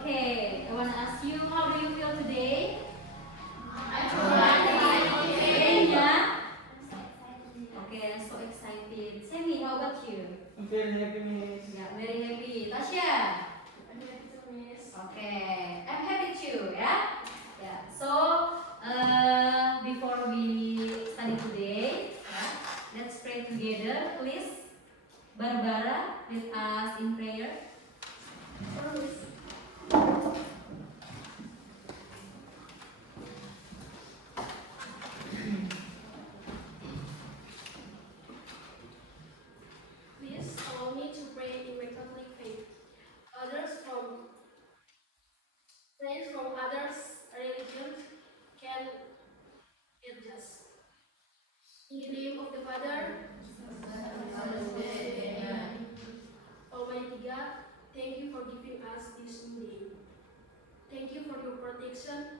Okay, I want to ask you, how do you feel today? I'm fine. Yeah? Okay, I'm so excited. Sammy, how about you? I'm very happy, Miss. Yeah, very happy. Tasha? I'm happy to miss. Okay, I'm happy too, yeah? Yeah, so before we study today, yeah, let's pray together, please. Barbara, lead us in prayer. Please allow me to pray in my Catholic faith. Friends from others religions can adjust. In the name of the Father, Almighty God, thank you for giving us this new day. Thank you for your protection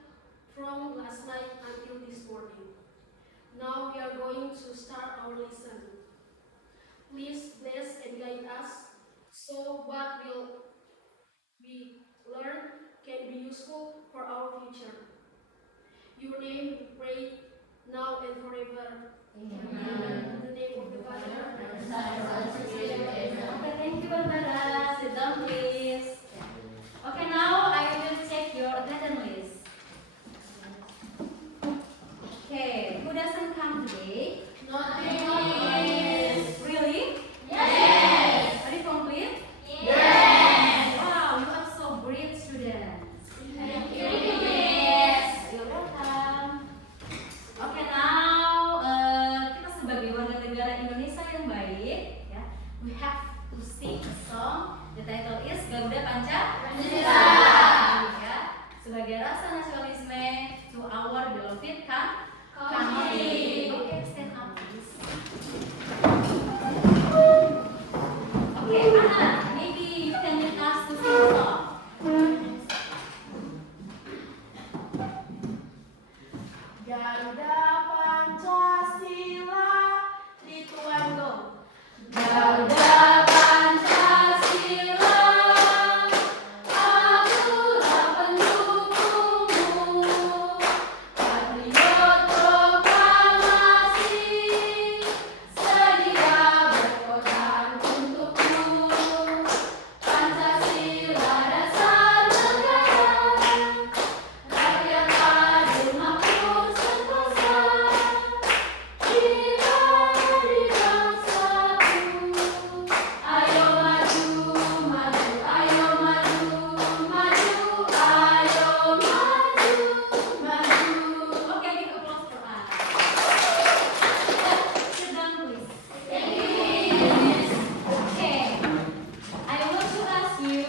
from last night until this morning. Now we are going to start our lesson. Please bless and guide us so what will we learn can be useful for our future. Your name we pray now and forever. Amen. In the name of the Father, Okay, thank you, Barbara. Sit down, please. Okay, now I will check your attendance list. Okay, who doesn't come today? Really? Yes. Are you complete? Yes. Wow, you are so great students. Thank you, Miss. You're welcome. Oke, now kita sebagai warga negara Indonesia yang baik, ya, we have to sing a song. The title is Garuda Pancasila. Ya, sebagai rasa nasionalisme to our beloved country. Oke, stand up please. Oke, Anna, maybe you can lead us to sing a song. Garuda Pancasila Rituan Go. Garuda Pancasila, akulah pendukungmu. Patriot proklamasi, sedia berkorban untukmu. Pancasila dasar negara, rakyat adil makmur sentosa. Kita di bangsaku. Ayo maju, maju, ayo maju, maju, ayo maju, maju. Okay, give applause for us. Sit down, please. Thank you, Miss. Okay, I want to ask you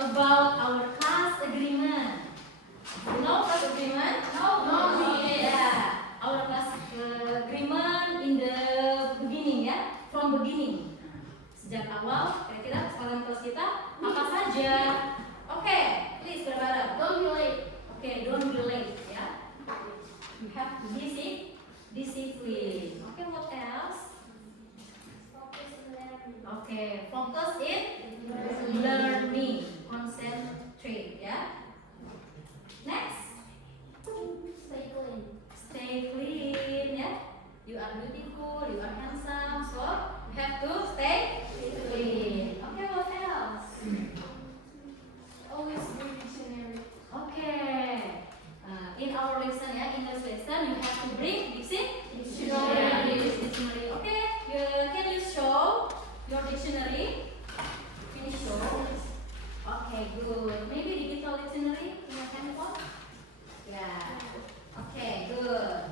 about our class agreement. You know class agreement? No, Miss. Yeah, our class agreement in the beginning, ya, from beginning. Sejak awal, kira-kira kesepakatan kelas kita apa saja? Oke, please Barbara. Don't be late. Okay, don't be late, ya. You have to be discipline. Okay, what else? Focus in learning. Okay, focus in learning. Concentrate, ya. Next, Stay clean. stay clean, ya. You are beautiful, you are handsome, so you have to stay clean. Okay, what else? Always read dictionary. Okay, in our lesson, ya, English lesson, you have to bring Dictionary. dictionary. Okay, can you show your dictionary? Can you show? Okay, good. Maybe digital dictionary in your handphone? Yeah. Okay, good.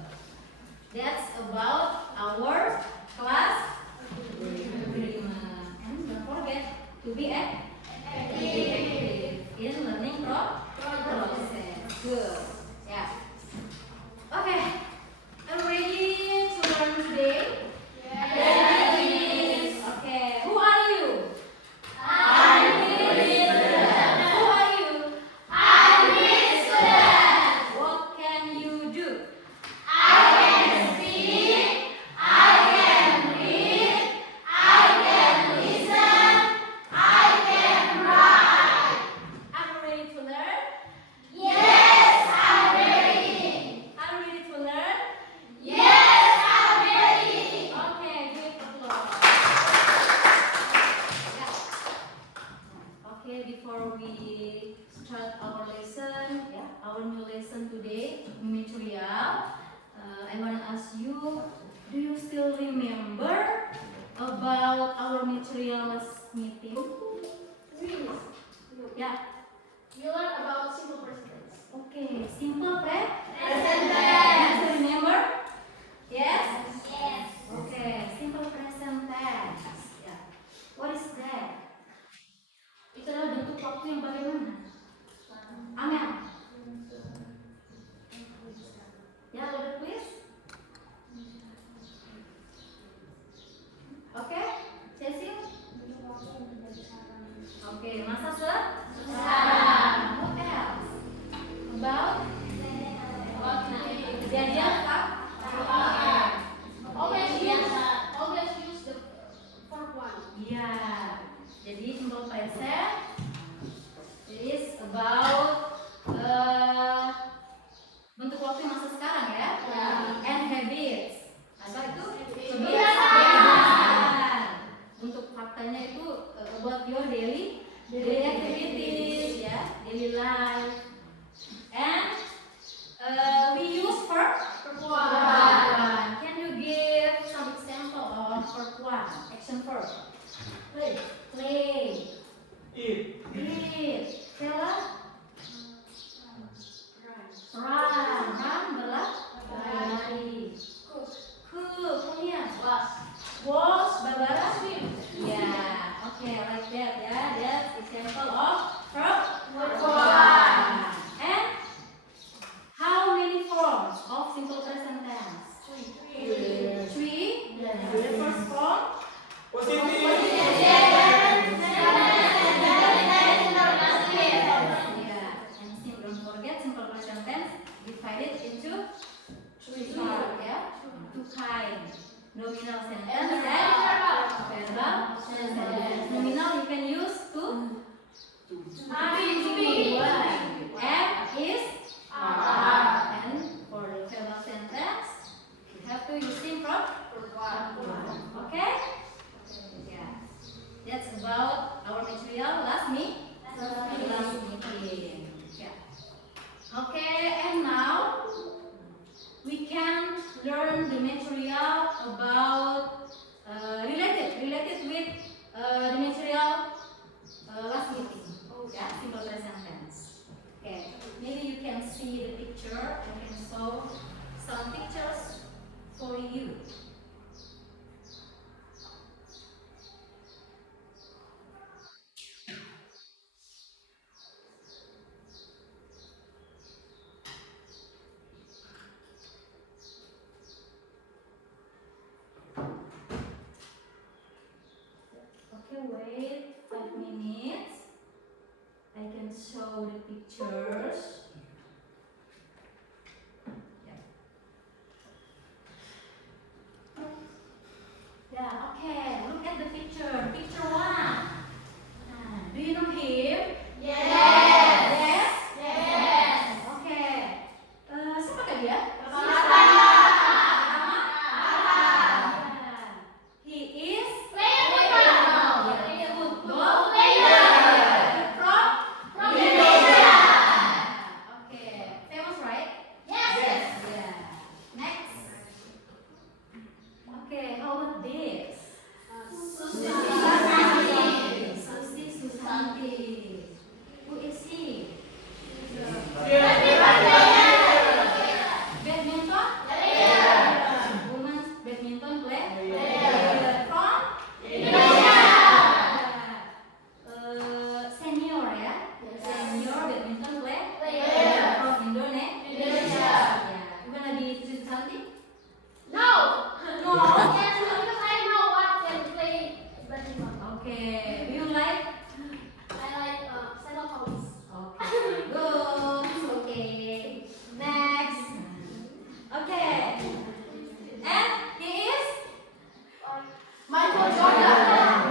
That's about our class agreement. And don't forget to be active in learning process. Good. Yeah. Okay. Are you ready to learn today? Yes. Okay. Who are you? I'm Who are before we start our lesson, our new lesson today, material, I want to ask you, do you still remember about our material last meeting? Please. Yeah. We learn about simple present tense. Okay, simple Present tense. You remember? Yes? Yes. Okay, simple present tense. Yeah. What is that? Itu adalah bentuk waktu yang bagaimana? Amel. Ya, Robert, please. Okay, Cecil. Okay, masa sekarang. What else? About kejadian Always use the verb one. Iya. Jadi simple present is about bentuk waktu masa sekarang ya. And habits. Apa itu? Kebiasaan. Untuk faktanya itu about your daily activities ya, daily life. And we use verb one. Can you give some example of verb one? Action verb. Play. Eat. Stella. Run. Berlari. Cook. Kemudian wash. Barbara. Yeah. Okay, like that ya. That's example of verb one. And how many forms of simple present tense? Three. The first form. Yeah, and don't forget simple present tense divided into three parts, yeah, two kinds. Nominal sentence and verbal sentence. Nominal you can use to be. Am is are. And for the verbal sentence you have to use from okay? Yeah. That's about our material last meeting. Yeah. Okay, and now we can learn the material about related with the material last meeting. Yeah, simple present tense. Okay, maybe you can see the picture. I can show some pictures for you. Okay, wait 5 minutes. I can show the pictures. Yeah, okay, look at the picture. Picture 1. Do you know him? Yes? Okay. Siapakah dia? He is football player from Indonesia. Okay, famous, right? Yeah. Next. Okay, how about this? Susi Susanti. Who is he? Badminton? Women's badminton player from Indonesia. Senior ya? Senior badminton player from Indonesia. Yeah. You wanna be Susi Susanti? No. No. Yes, because I know what can play badminton. Okay. Do you like? I like Sherlock Holmes. Okay. Good. Okay. Next. Okay. And he is Michael Jordan.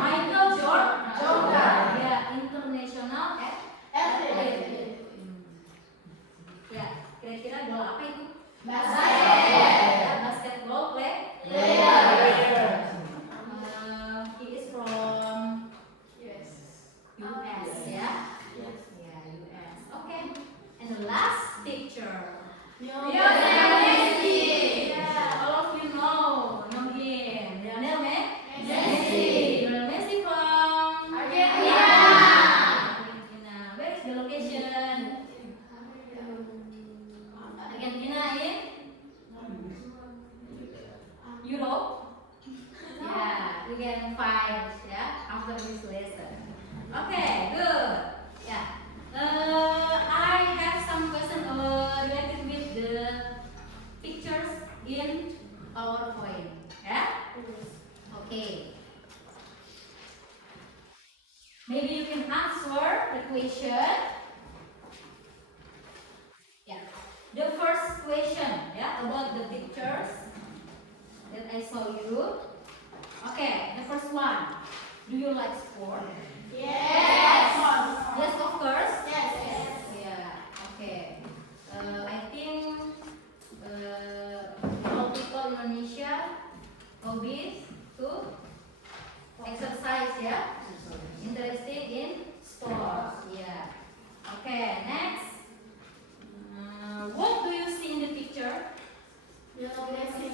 Michael Jordan. Jordan. Yeah, international athlete. last picture. Lionel Messi. Yeah, all of you know him. Lionel Messi. Lionel Messi from Argentina. Argentina. Where is the location? Argentina in Europe. Yeah, we can find after this lesson. Okay, good. Yeah. I have some question related with the pictures in PowerPoint. Yeah. Okay. Maybe you can answer the question. Yeah. The first question, about the pictures that I saw you. Okay, the first one. Do you like sport? Yes. Yes, of course. Yes. Yeah. Okay. I think all people in Indonesia hobbies to exercise, interested in sport. Yeah. Okay. Next. What do you see in the picture? Lionel Messi.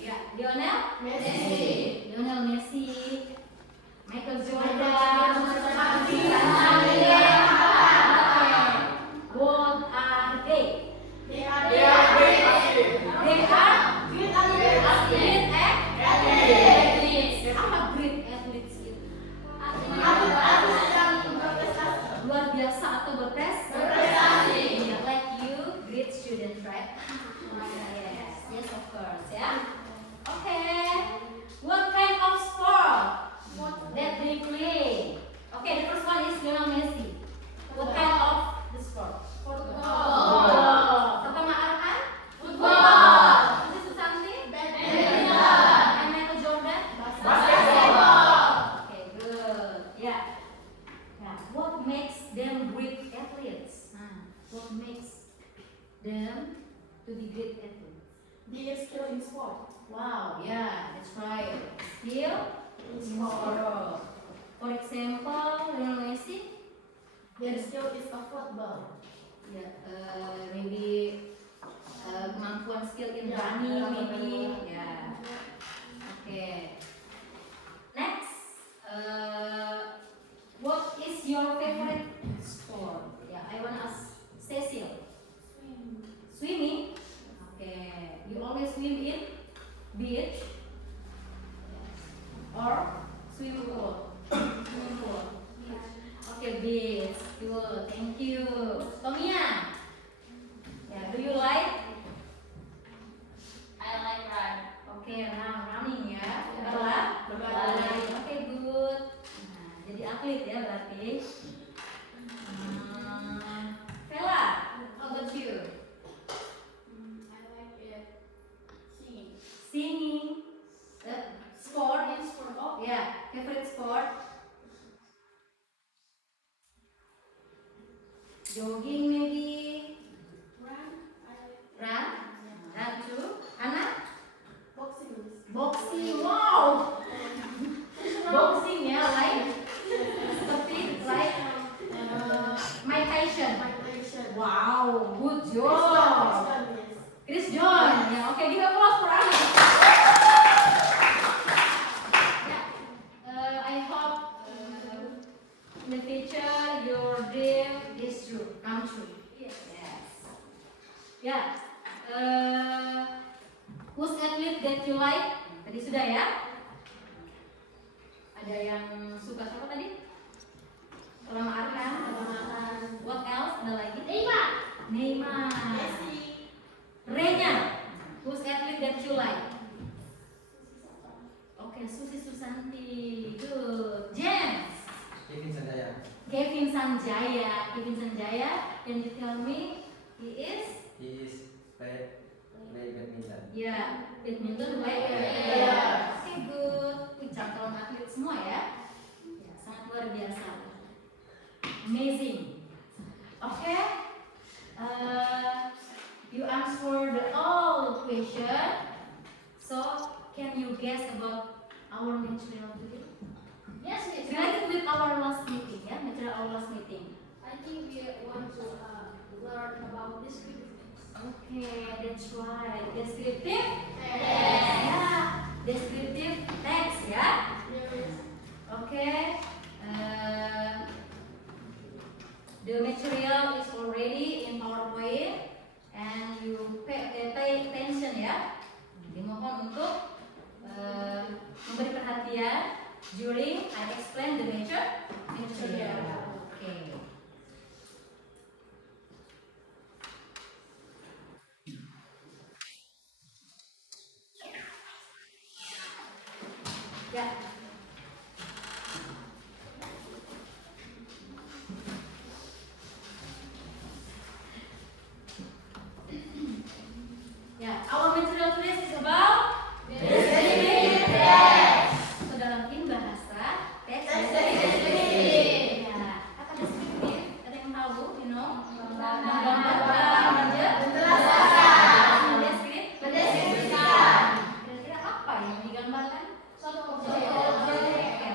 Yeah. Lionel Messi. Lionel Messi. Michael Jordan. What are they? They are They are great athletes. Apa great athletes itu? Luar biasa atau berprestasi. Yeah, like you, great student, right? Yes, of course, Okay. What kind of sport that they play? Okay, the first one is Lionel Messi. What kind of the sport? Football. Pertama Arhan? Football. Susi Susanti? Badminton. And Michael Jordan? Basketball. Okay, good. Yeah. What makes them great athletes? What makes them to be great athletes? They are skilled in sport. Wow, yeah, that's right. Skill in sport. For example, Lionel Messi? Their skill is a football. Yeah, maybe kemampuan skill in running, maybe. Yeah. Okay. Next, what is your favorite sport? Yeah, I wanna ask Cecil. Swimming. Okay. You always swim in beach or swimming pool? Swimming pool. Okay, beach. Good. Thank you. Tomia. Yeah. Do you like? I like run. Okay, running ya. Berlari. Oke, good. Nah, jadi atlet ya berarti. Vela, how about you? I like it. Singing. Singing. Sport. In sport. Oh, Yeah, favorite sport. Jogging maybe. run. I like Run. Run too. Anna? boxing. Boxing. Wow. Boxing ya, like seperti like Mike Tyson. Wow, good job. Chris John. Ya, oke, give applause for Anna. I hope in the future your dream is true, come true. Yes. Yeah. Who's athlete that you like? Tadi sudah ya. Ada yang suka siapa tadi? Rama Arkan. What else? Ada lagi? Neymar. Renya. Who's athlete that you like? Okay, Susi Susanti. Good. James. Kevin Sanjaya. Kevin Sanjaya. Can you tell me he is? He is play badminton. Ya, badminton player. Oke, good. Calon atlet semua ya. Sangat luar biasa. Amazing. Oke. You answer the all question. So, can you guess about our material today? Yes, miss. Related with our last meeting, material our last meeting. I think we want to learn about descriptive text. Okay, that's right. Descriptive. Yes. Yeah, descriptive text ya. Yes. Okay. The material is already in PowerPoint and you pay attention ya. Dimohon untuk memberi perhatian during I explain the material. Okay. Ya. Ya, our material today is about Descriptive text. So, dalam in bahasa teks Deskriptif. Ya, kata deskriptif, ada yang tahu, you know? Menggambarkan, menjelaskan, mendeskripsikan. Kira-kira apa yang digambarkan? Suatu Okay,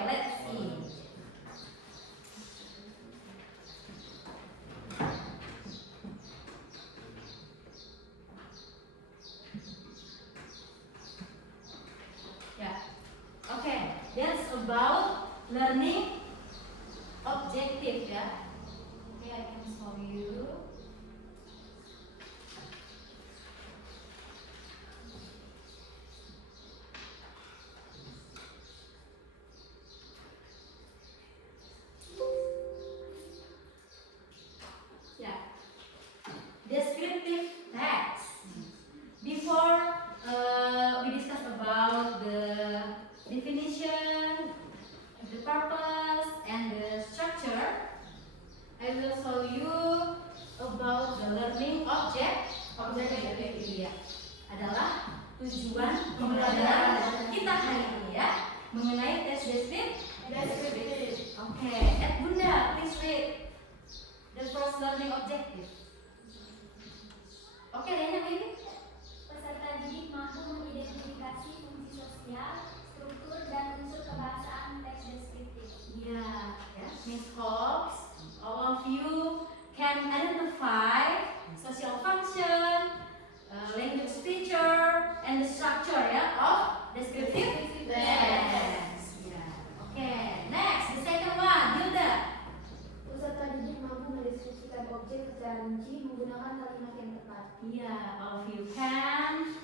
let's see. Yeah. Okay, that's about learning objective ya. Okay, I can show you. Yeah. Descriptive text. Before we discuss about the definition, the purpose, and the structure, I will show you about the learning object. Objective ya, adalah tujuan pembelajaran kita hari ini ya, mengenai tes deskriptif. Okay, Bunda, please read the first learning objective. Oke, Lena, baby. Peserta didik mampu mengidentifikasi fungsi sosial, struktur, dan unsur kebahasaan teks deskriptif. Yeah, Miss Cobbs, all of you can identify social function, language feature, and the structure of descriptive text. Yeah. Okay, next, the second one, Hilda. Peserta didik mampu mendeskripsikan objek secara rinci menggunakan kalimat yang tepat. Yeah, all of you can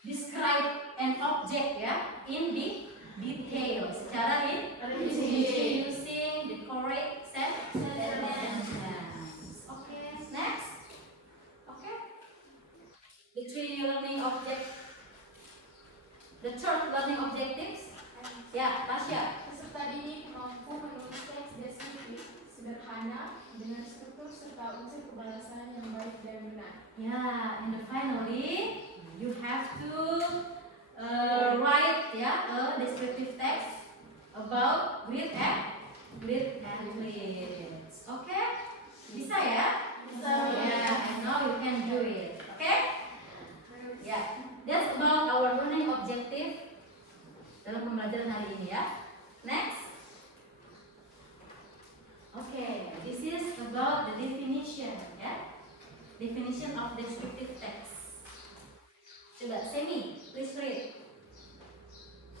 describe an object in the detail, secara rinci, using the correct sentence. Okay, next. Okay. The three learning object. The third learning objectives. Ya, Tasya. Peserta didik mampu menulis teks deskriptif sederhana dengan struktur serta unsur kebahasaan yang baik dan benar. Yeah, and finally you have to write a descriptive text about grid athletes. Okay? Bisa ya? Bisa. Yeah, and now you can do it. Okay? Yeah, that's about our learning objective dalam pembelajaran hari ini ya. Next. Okay, this is about the definition ya. Definition of descriptive text. Coba Semi, please read.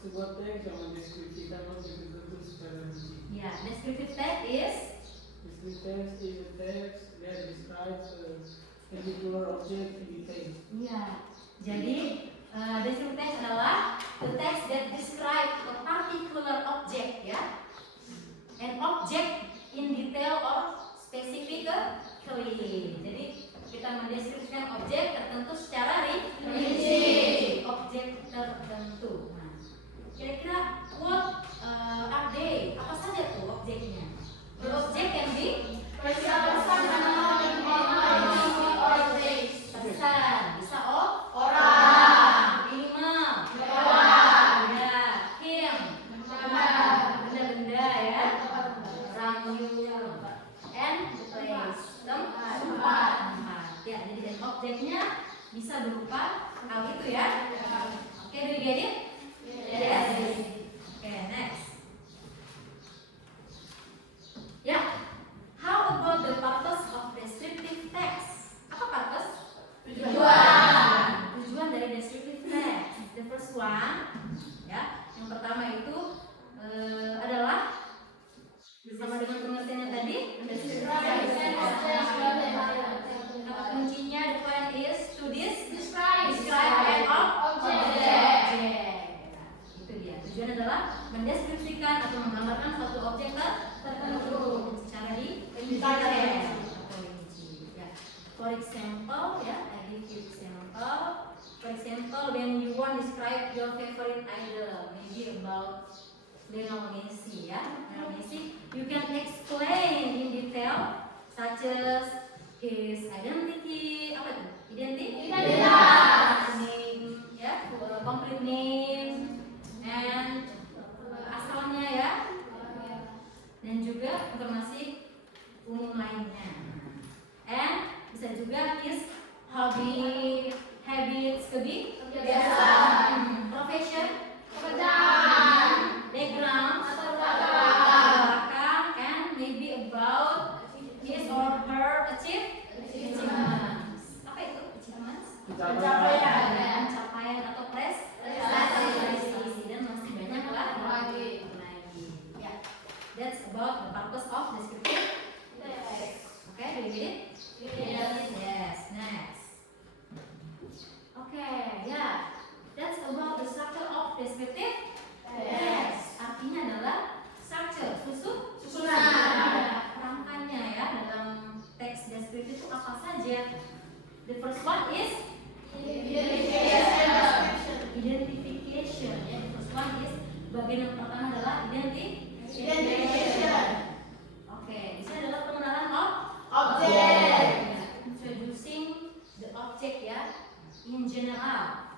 Sebuah teks yang mendeskripsikan objek tertentu secara rinci. Ya, descriptive text is Descriptive text is a text that describes a particular object in detail. ya. Jadi descriptive text adalah the text that describe a particular object ya. An object in detail or specifically. Jadi kita mendeskripsikan objek tertentu secara rinci. Objek tertentu. Nah, kira-kira what are they? Apa saja tuh objeknya? Objek can be Pesan, pesan, bisa orang, animal, hewan, ya, him, benda-benda ya, ramyu, and place, tempat. Ya, jadi objeknya bisa berupa hal itu ya. Oke, do you get it? Yes. Okay, next. Ya, how about the purpose of the detail atau rinci. Ya. For example, ya, I give you example. For example, when you want to describe your favorite idol, maybe about Lionel Messi, ya, Lionel Messi, you can explain in detail, such as his identity, apa tuh? Identity? Name, ya, complete name, and asalnya ya, dan juga informasi umum lainnya. And bisa juga his hobby, habits, profession, background, belakang, and maybe about his or her achievements. Apa itu achievements? Pencapaian atau prestasi, dan masih banyak lagi. Ya, that's about the purpose of descriptive text. Okay, do you get it? Yes. Next. Okay, yeah. That's about the structure of descriptive text. Artinya adalah structure, susunan. Rangkanya ya dalam teks deskriptif itu apa saja? The first one is identification. Ya, the first one is bagian yang pertama adalah identification. Oke, di sini adalah pengenalan objek. Introducing the object ya, in general.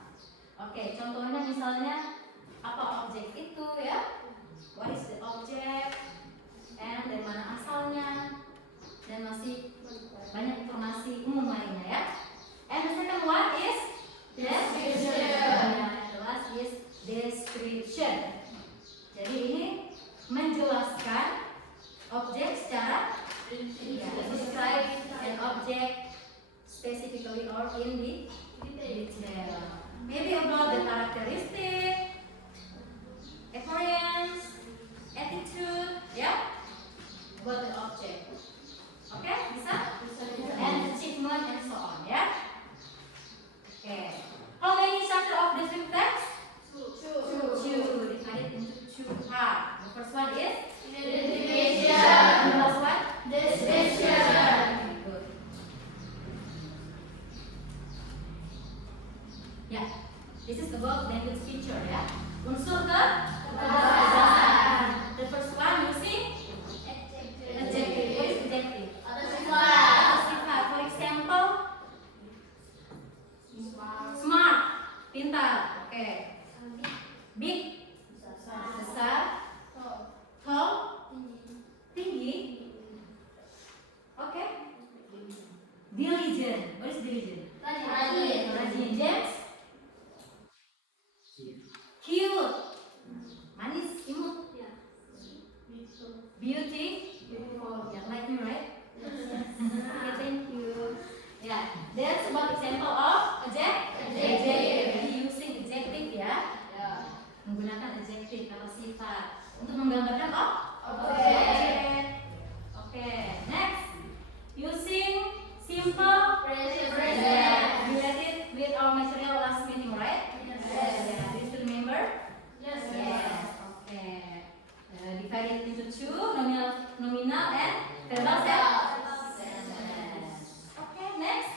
Oke, contohnya misalnya apa objek itu ya? What is the object? And dari mana asalnya? Dan masih banyak informasi umum lainnya ya. And the second one is description. The last is description. Jadi ini menjelaskan objek secara describe an object specifically or in detail. Maybe about the characteristic, appearance, attitude, ya, about the object. Oke, bisa? And achievement and so on, ya. Oke. How many chapter of descriptive text? Two. Divided into two parts. The first one is identification. The last one? Description. Very good. Ya, this is about language feature ya. Unsur ketegasan. The first one using adjective. What is adjective? Sifat. For example, smart, pintar. Oke. Big, besar. Tall, tinggi. Oke. Diligent. What is diligent? Rajin. James. Cute, manis, imut, beauty, yeah, like me, right? Okay, thank you. Yeah, that's one example of adjective. Jadi using adjective ya, menggunakan adjective atau sifat untuk menggambarkan objek. Okay, next, using simple present related with our material last meeting, right? Yeah. Yes. Okay. Divided into two, nominal and verbal sentence. Okay. Next,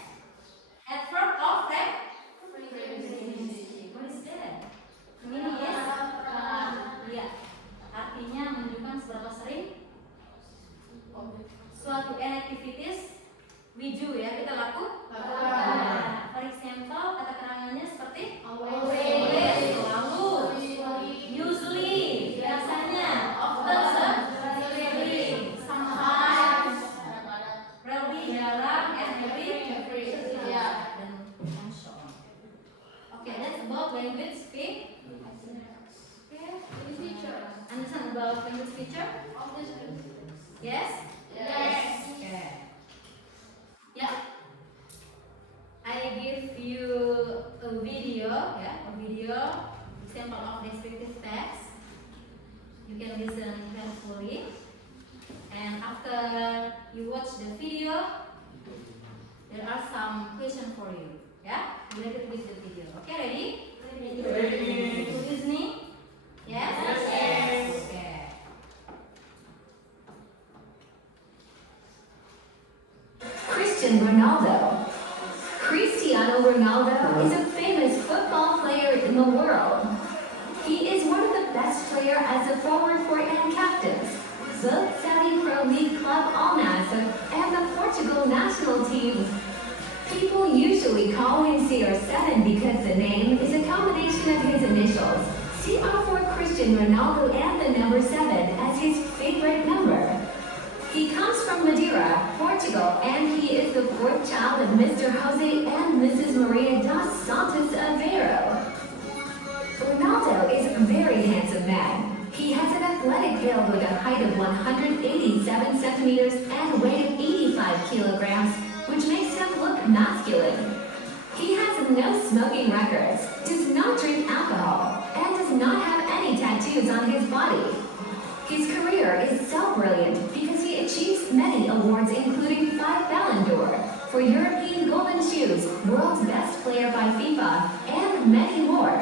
adverb of frequency. What is that? Meaning is, ya, artinya menunjukkan seberapa sering suatu activities we do ya, kita lakukan. For example, kata keterangannya seperti always, selalu, usually, biasanya, often, sering, sometimes, rarely, jarang, and every, and so on. Okay, that's about language speak. Okay, understand about language feature? Yes? Okay. Yeah. I give you a video, example of descriptive text. You can listen carefully, and after you watch the video, there are some questions for you, related with the video. Okay, ready? Ready. Listening? Yes? Okay. Cristiano Ronaldo. Cristiano Ronaldo is a famous football player in the world. He is one of the best players as a forward for and captains, the Saudi Pro League club Al Nassr, and the Portugal national team. People usually call him CR7 because the name is a combination of his initials, CR for Cristiano Ronaldo and the number 7 as his favorite number. He comes from Madeira, Portugal, and he is the fourth child of Mr. Jose and Mrs. Maria dos Santos Aveiro. Ronaldo is a very handsome man. He has an athletic build with a height of 187 centimeters and weight of 85 kilograms, which makes him look masculine. He has no smoking records, does not drink alcohol, and does not have any tattoos on his body. His career is so brilliant because he achieves many awards including 5 Ballon d'Or for European Golden Shoes, World's Best Player by FIFA, and many more.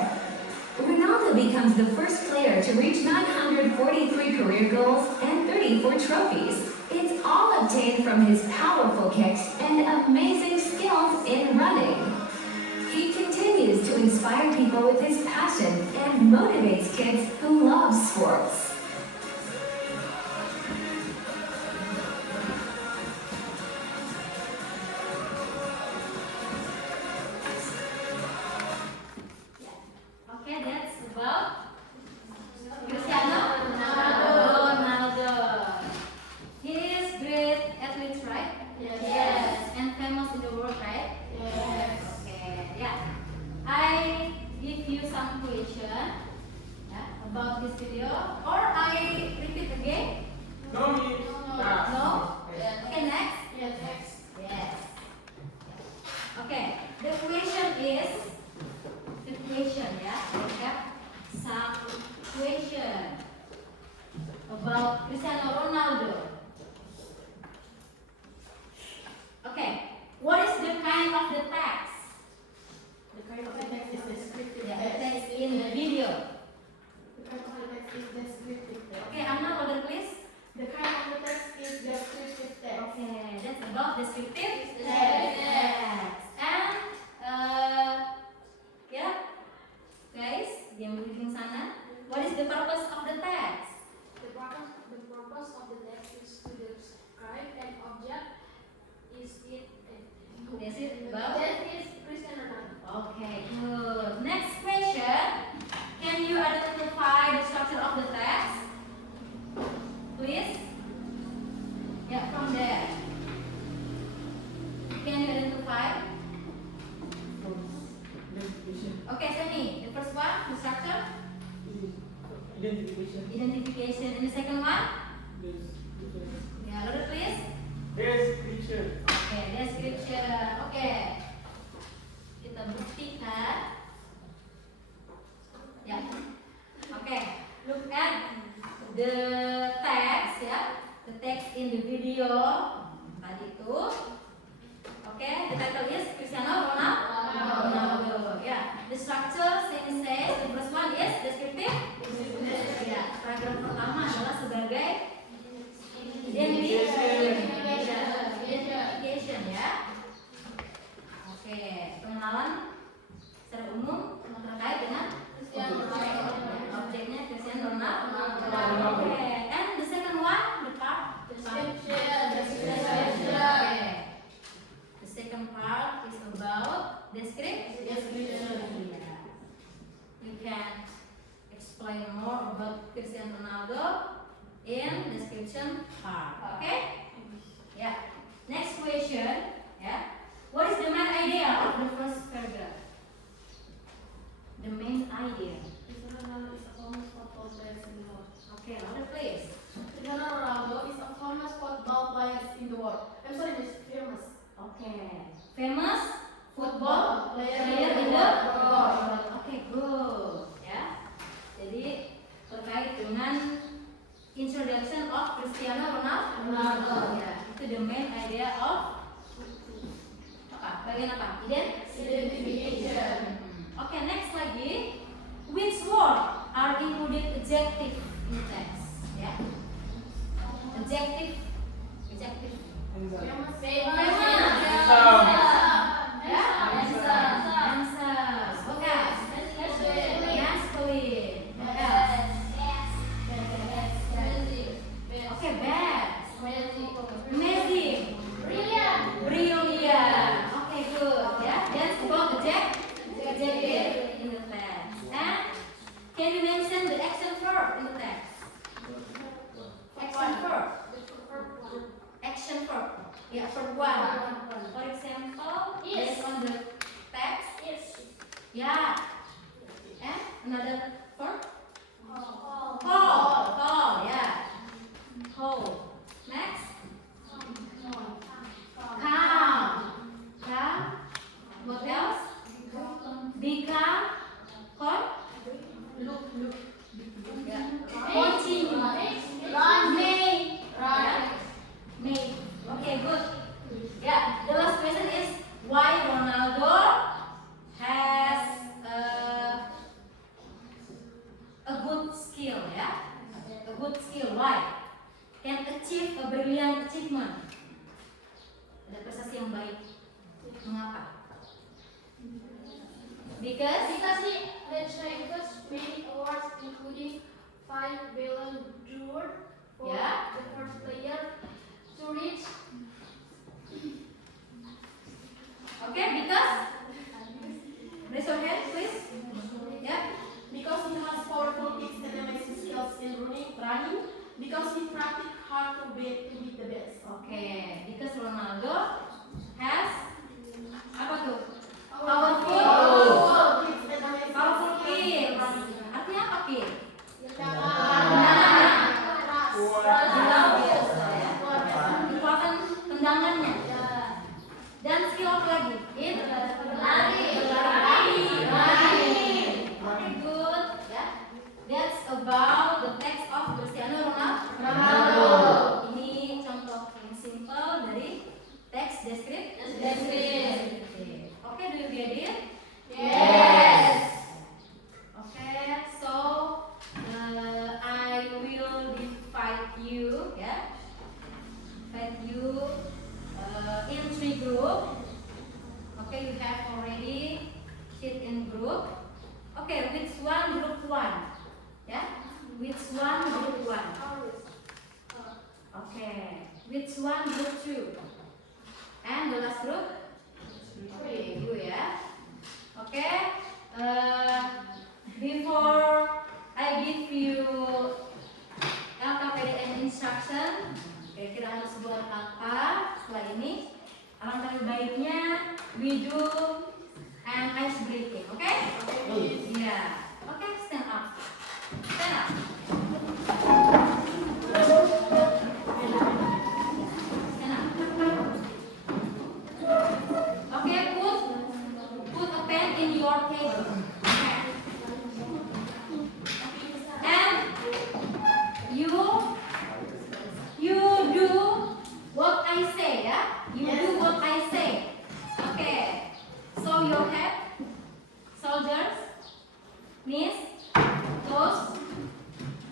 Ronaldo becomes the first player to reach 943 career goals and 34 trophies. It's all obtained from his powerful kicks and amazing skills in running. He continues to inspire people with his passion and motivates kids who love sports. Okay, that's about Cristiano Ronaldo. He is great athlete, right? Yes. And famous in the world, right? Yes. Okay, yeah. I give you some question about this video, or I repeat again. No need. No? Okay, next. Yes. Yes. Okay, the question is, yeah, I have some question about Cristiano Ronaldo. Okay, what is the kind of the text? The kind of the text is descriptive. Yeah, the text in the video. The kind of the text is descriptive. Okay, Anna, order please. The kind of the text is descriptive text. Okay, that's about descriptive Text. text. And yeah, guys, yang di sana, what is the purpose of the text? The purpose of the text is to describe an object. That's it, about? That is Cristiano Ronaldo. Okay, good. Next question. Can you identify the structure of the text? Please. Yeah, from there. Can you identify? Identification. Okay, Sami. The first one, the structure. Identification. Identification. And the second one? Yeah, order please. Description. Okay, description. Okay. Kita buktikan. Ya. Okay. Look at the text ya. The text in the video tadi itu. Okay, the title is Cristiano Ronaldo. Yeah. The structure same says the first one is descriptive. Ya. Paragraf pertama adalah sebagai identification ya. Oke, pengenalan secara umum terkait dengan objeknya Cristiano Ronaldo. Oke, and the second one, the part Description. Okay. The second part is about description. Yeah. You can explain more about Cristiano Ronaldo in description part. Okay? Yeah. Next question. Yeah. What is the main idea of the first paragraph? The main idea. Cristiano Ronaldo is a famous football player in the world. Okay, louder please. Cristiano Ronaldo is a famous football player in the world. I'm sorry, this famous. Okay. Famous football Player player in in the the world. world. Okay, good. Ya. Jadi terkait dengan introduction of Cristiano Ronaldo. Ya, itu the main idea of apa? Bagian apa? Identification. Okay, next lagi. Which word are included adjective in text? Ya. Adjective. Enggak. Famous. Amazing. Brilliant. Brilliant. Okay, good. Yeah, that's about the jacket in the text. And can you mention the action verb in the text? Action verb. Action verb. Yeah, verb one. For example, Yes. based on the text. Yes. Yeah. And another verb. Call. Call. Yeah. Call. Next. Calm. Calm. What else? Become. Look. Yeah. Continue. Run. Make. Run. Yeah. Make. Okay, good. Yeah. The last question is why Ronaldo has a good skill. Yeah. A good skill. Why? Can achieve a brilliant achievement. Ada prestasi yang baik. Mengapa? Because Because many awards including 5 Ballon d'Or for Yeah. the first player to reach. okay, because raise your hand, please. Yeah. Because he has powerful kicks and amazing skills in running. Because he practiced hard to be the best. Okay, because Ronaldo has apa tuh? Powerful kicks and amazing Powerful skills in kids. running. Artinya apa kid? Kekuatan tendangannya. Dan skill apa lagi? Berlari. Okay, good. Yeah. That's about the text of Cristiano Ronaldo. Ini contoh yang simple dari teks deskripsi. Okay, do you get it? Yes. Okay, so I will divide you, yeah, in 3 groups. Okay, you have already sit in group. Okay, which one group 1? Yeah, which one group 1? Okay, which one group 2? And the last group? 3, you ya. Okay. Before I give you LKPDN instruction, kira-kira harus buat apa setelah ini? Alangkah lebih baiknya we do an ice breaking, okay? Yeah. Okay, stand up. Stand up. Stand up. Okay, put a pen in your table. Okay. And you do what I say, yeah? You do what I say. Okay. So your head, shoulders, knees, toes,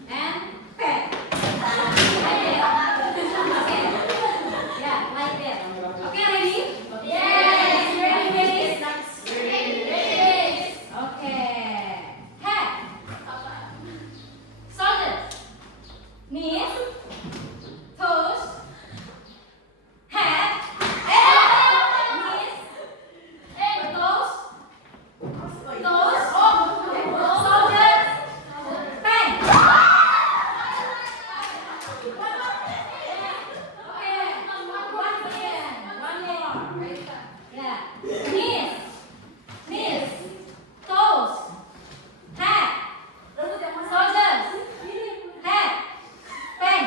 and pen. Okay. Yeah, like that. Okay, ready? Yes. Ready? Okay. Head, shoulders, knees, toes, head, knees, toes, shoulders, pen. Okay, one more. Yeah, knees, toes, head, shoulders, head, pen.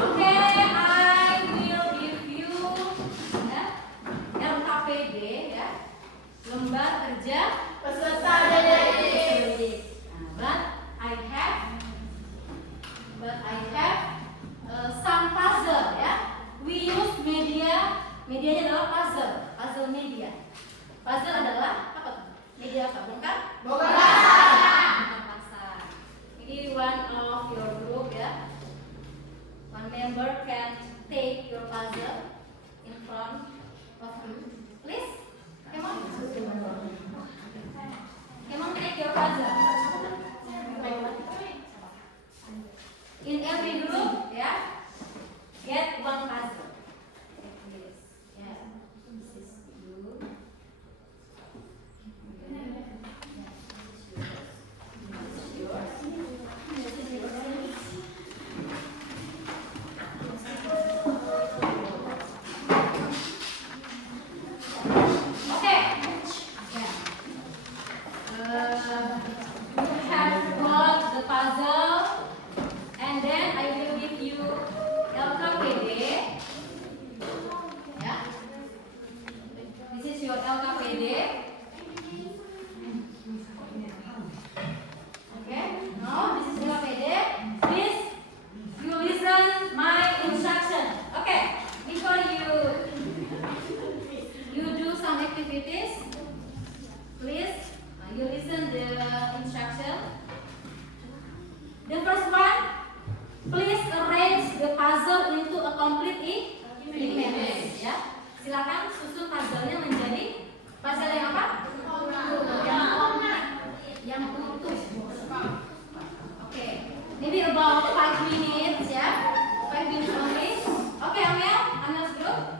Okay, I will give you LKPD ya, lembar kerja Peserta didik. But I have some puzzle ya. We use medianya adalah puzzle media. Puzzle adalah apa tuh? Media apa? Bongkar? Bongkar pasang. Ini one of your group ya. One member can take your puzzle in front of you. Please, come on. you have got the puzzle, and then I will give you LKPD. Yeah. This is your LKPD. Okay. Now this is LKPD. Please, you listen my instruction. Okay. Before you do some activities, please you listen the instruction. The first one, please arrange the puzzle into a complete image. Ya, silakan susun puzzle-nya menjadi puzzle yang apa? Yang utuh. Oke, maybe about 5 minutes ya, 5 minutes only. Oke, Amel's group.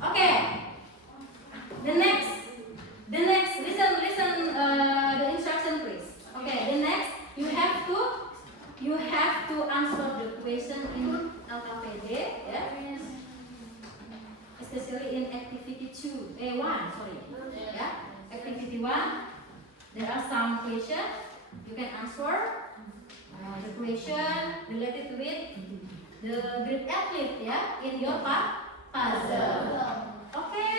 Okay. The next, listen the instruction please. Okay, the next you have to answer the question in LKPD, yeah. Especially in activity 1, sorry. Yeah, activity 1. There are some questions you can answer. The question related with the Greek athlete, yeah, in your puzzle. Okay.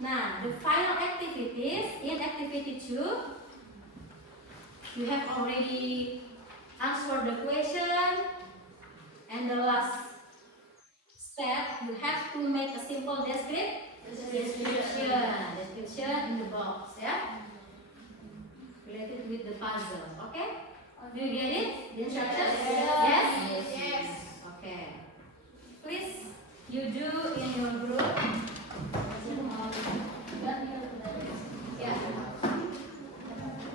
Now, the final activities in activity 2, you have already answered the question, and the last step, you have to make a simple description in the box, yeah, related with the puzzle. Okay? Do you get it? The instructions? Yes. Okay. Please, you do in your group. Yeah.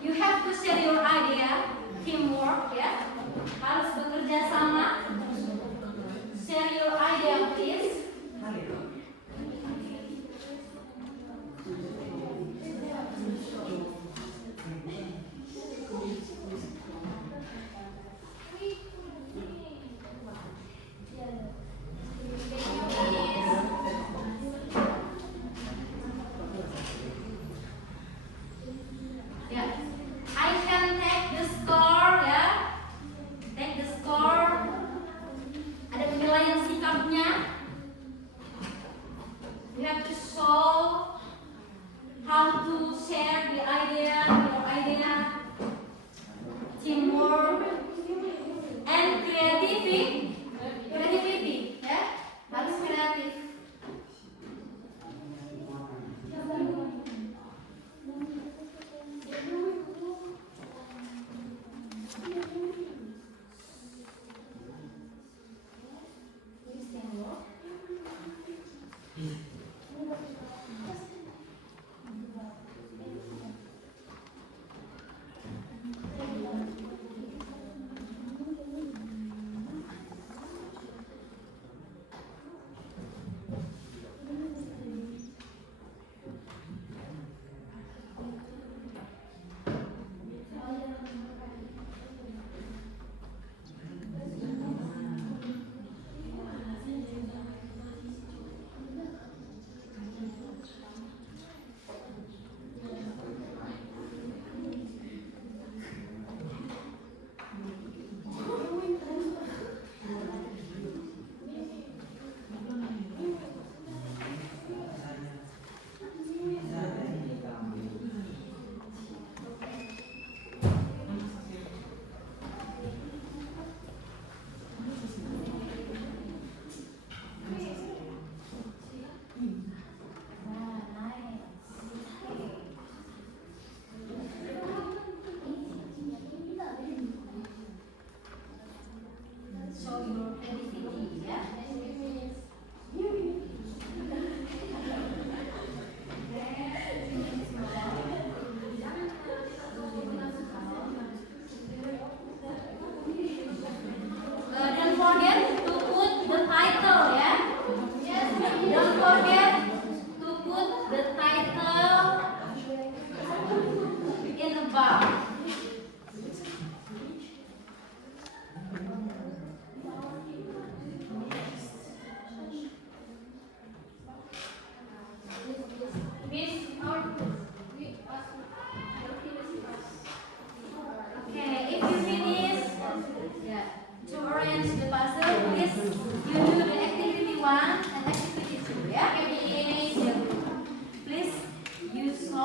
You have to share your idea, teamwork, ya. Harus bekerja sama. Share your idea, please.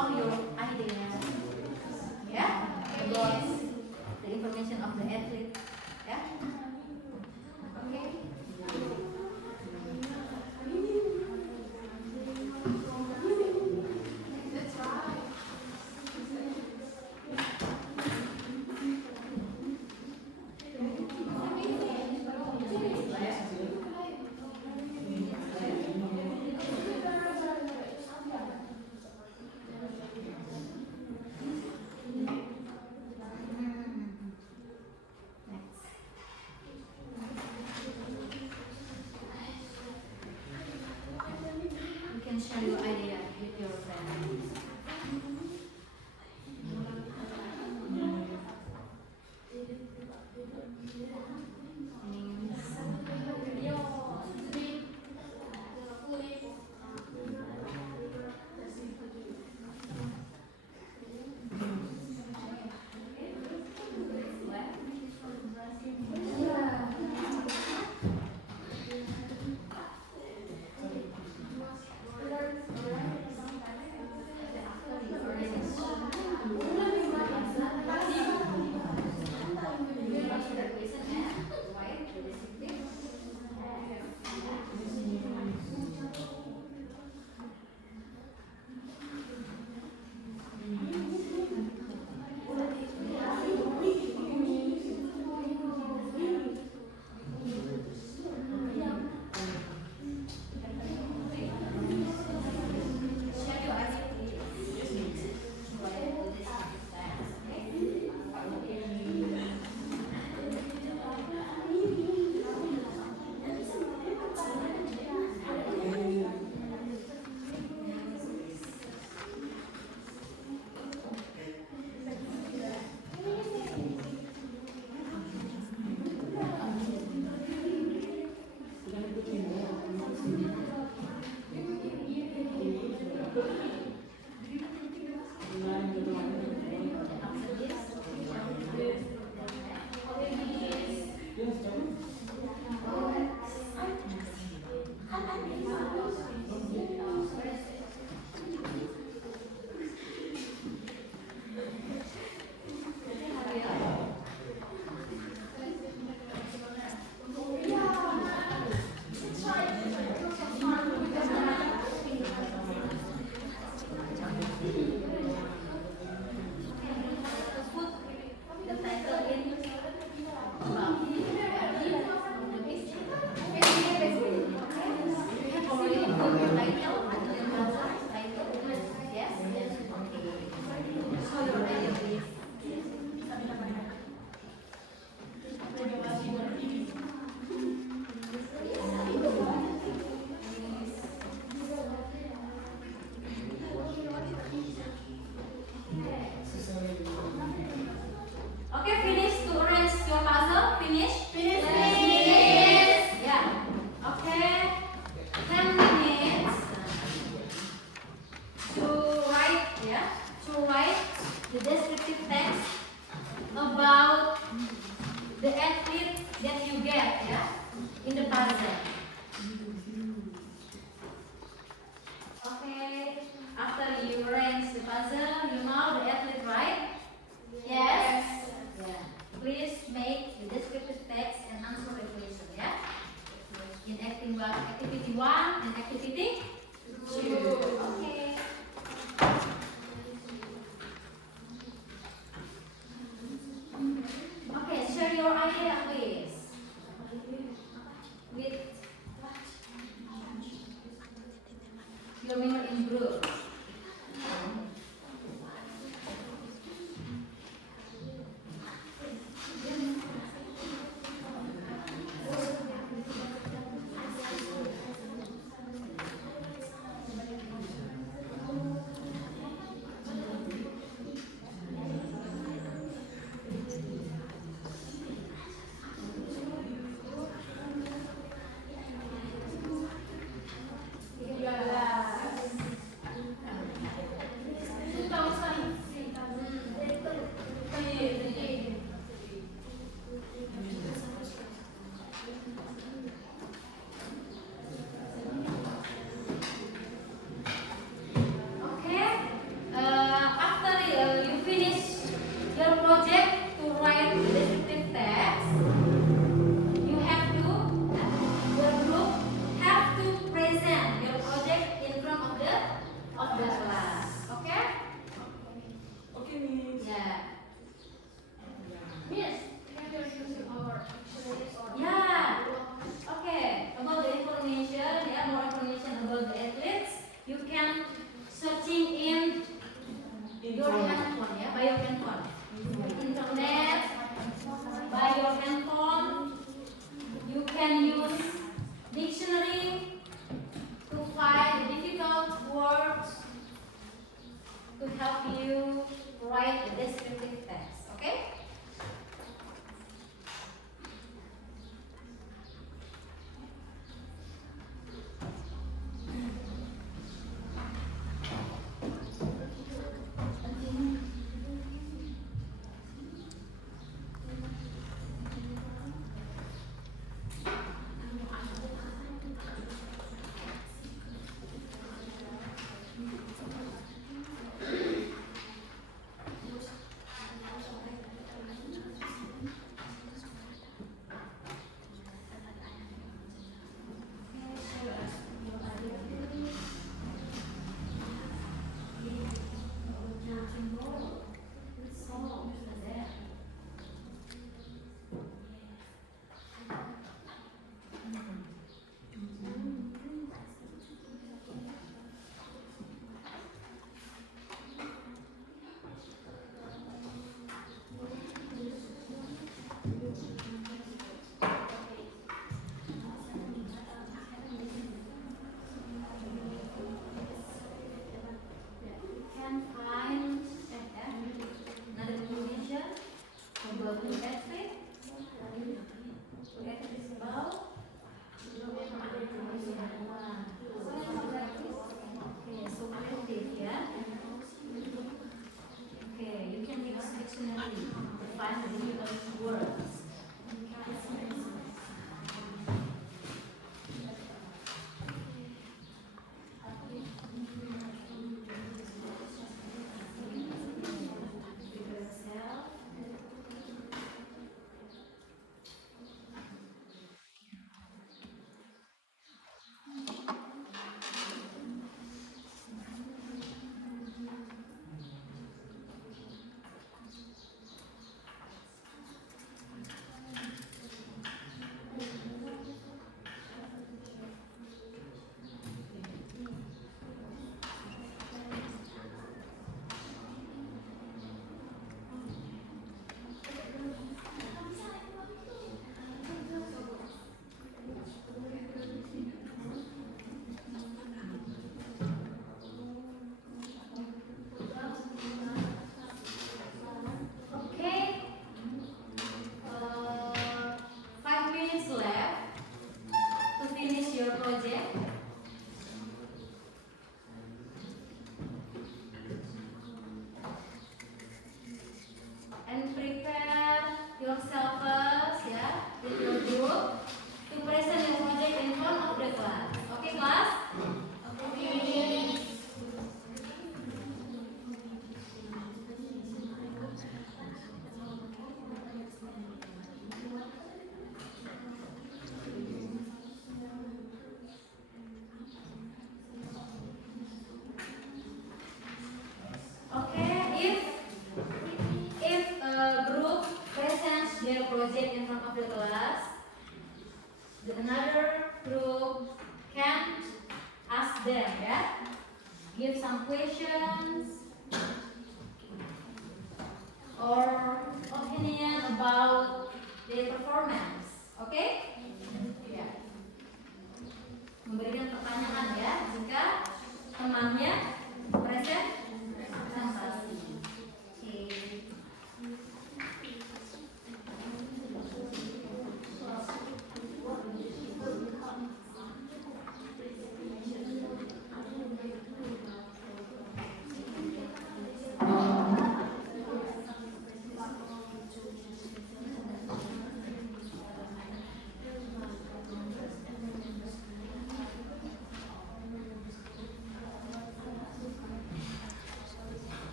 all your ideas. Yeah? About the information of the athlete. Yeah? Okay? Next. You can share your idea with your friends. Share your idea, Put the title in above. You have already put your title and then title. Yes? Okay. Show your idea, please. Okay, finish to arrange your puzzle. Finish? Finish. Yeah. Okay. 10 minutes to write, the descriptive text about the athlete that you get, in the puzzle. Okay. After you arrange the puzzle, you know the athlete, right? Yes. Yeah. Please make the descriptive text and answer the question, yeah? In activity 1 and activity 2. Okay. dictionary to find the meaning of these words. Okay, 5 minutes left to finish your project. And prepare yourselves, yeah, with your group to present your project in front of the class. Okay, class? Okay. Okay, if a group presents their project in front of the class, another group can ask them, yeah, give some questions or opinion about their performance. Okay? Ya. Memberikan pertanyaan ya jika temannya presentasi. Oke.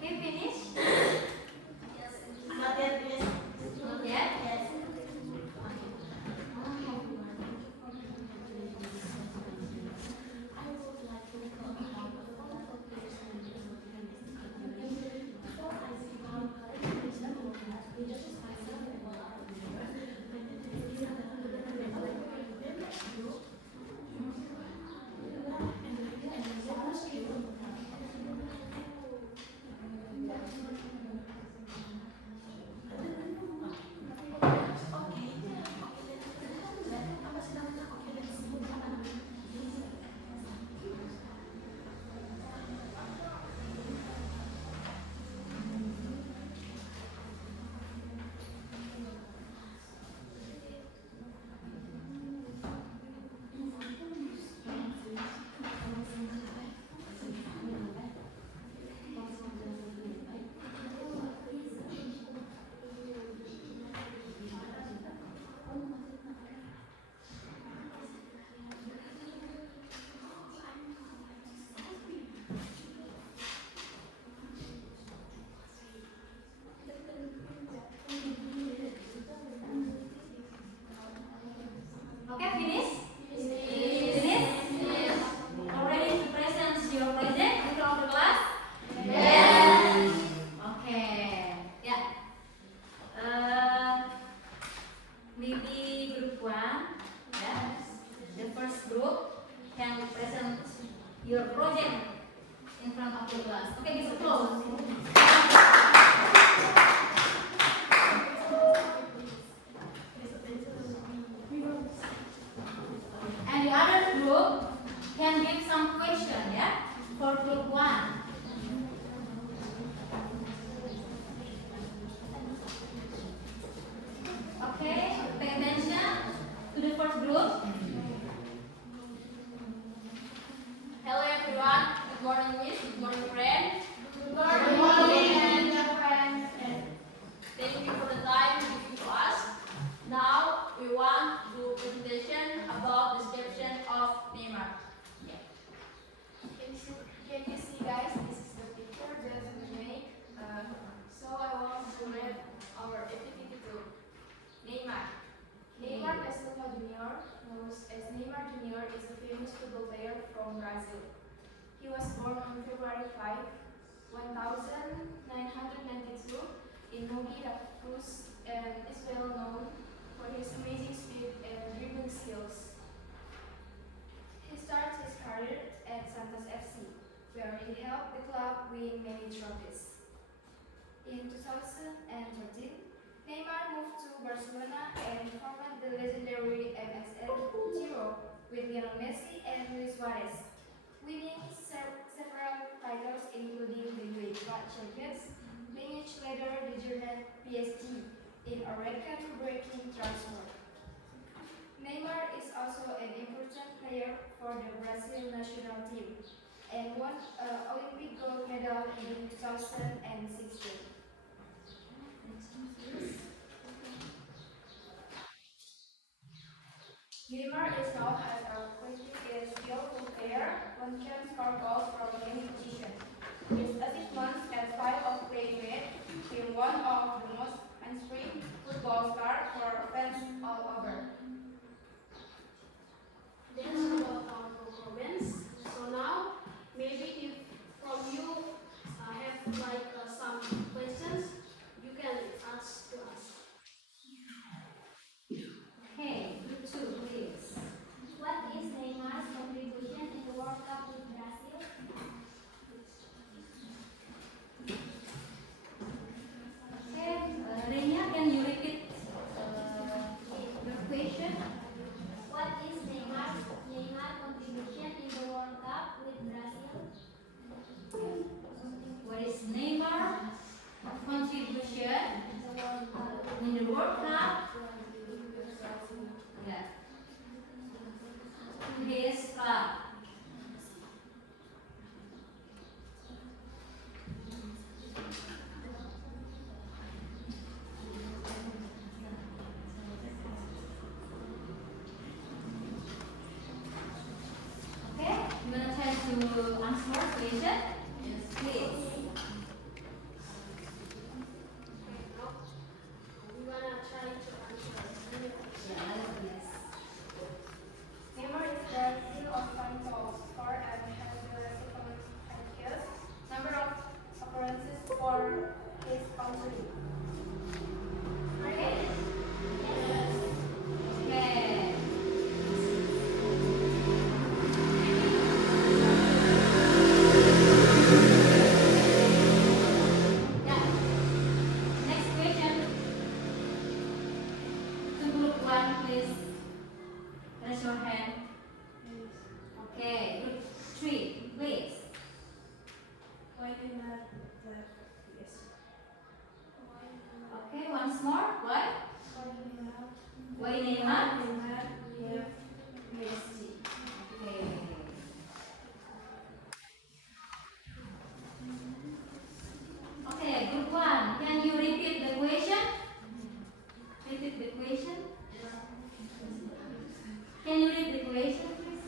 Okay, finish? Not yet, yes. Not yet? Yes. Okay, finish? Finish? Are ready to present your project in front of the class? Yes. Okay. Yeah. Maybe group one. Yeah. The first group can present your project in front of the class. Okay, this close. And the other group can give some question, yeah, for group 1. Okay, pay attention to the first group. Hello everyone. Good morning, Miss. Good morning, friend. Good morning, friends. Thank you for the time you give to us. Now we want to do a presentation about description of Neymar. Can you see, guys? This is the picture that we make. So I want to read our activity too. Neymar. Neymar da Silva Jr., known as Neymar Jr., is a famous football player from Brazil. He was born on February 5, 1992 in Mogi das Cruzes and is well known for his amazing speed and dribbling skills. He started his career at Santos FC, where he helped the club win many trophies. In 2013, Neymar moved to Barcelona and formed the legendary MSN trio with Lionel Messi and Luis Suarez, winning several titles including the UEFA Champions, which later dejourned PSG in a record-breaking transfer. Neymar is also an important player for the Brazil national team and won an Olympic gold medal in 2016. Neymar is known as a quick and skillful player who can score goals from any position. His achievements as style of play made him one of the most inspiring football stars for fans all over. That's about our performance. So now, maybe if from you have some questions, you can ask to us. Okay, group 2, please. What is Neymar's contribution in the World Cup with Brazil? Okay, Renia, can you repeat your question? What is Neymar's contribution in the World Cup with Brazil? What is Neymar contribution in the World Cup? Yeah. To his club. Okay, you wanna try to answer question? Yes, please. Now, we wanna try to answer. Yeah, yes. Neymar is the king of fun goals scored and has the second highest number of appearances for his country. Okay. Okay. Yeah. Next question. To group 1, please. Raise your hand. Okay. Group 3, please. Why Neymar left PSG? Okay, once more. Why? Why Neymar? Neymar left PSG. Okay. Okay, group 1. Can you repeat the question? Repeat the question. Can you read the question, please?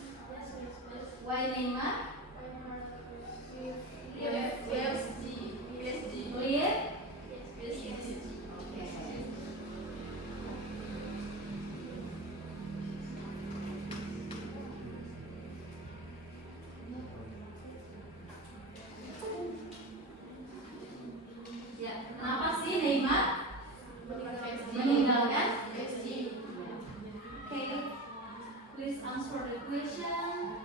Why Neymar? Clear? Okay. Ya, kenapa sih Neymar meninggalkan? Okay, please answer the question.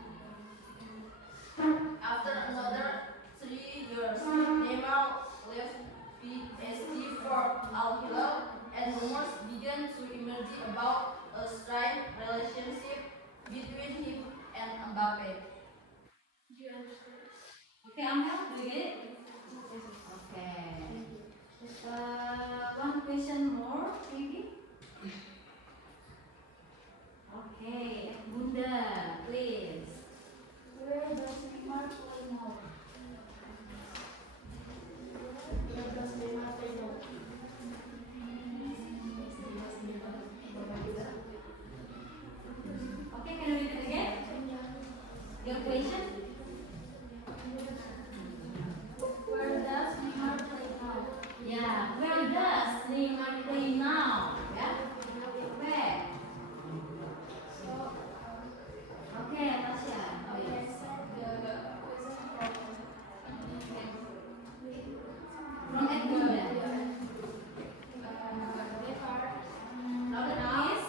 Mbappe. Do you understand? Okay, Amel, do you get it? Okay. One question more, maybe? Okay, Bunda, please. Where does Neymar play now? Where does Neymar play now? Okay, can you repeat it again? Your question? Where does Neymar play now? Yeah, where does Neymar play now? Yeah, where? So, Okay, Tasya, I please. said the question From Ed Bunda. Louder, please.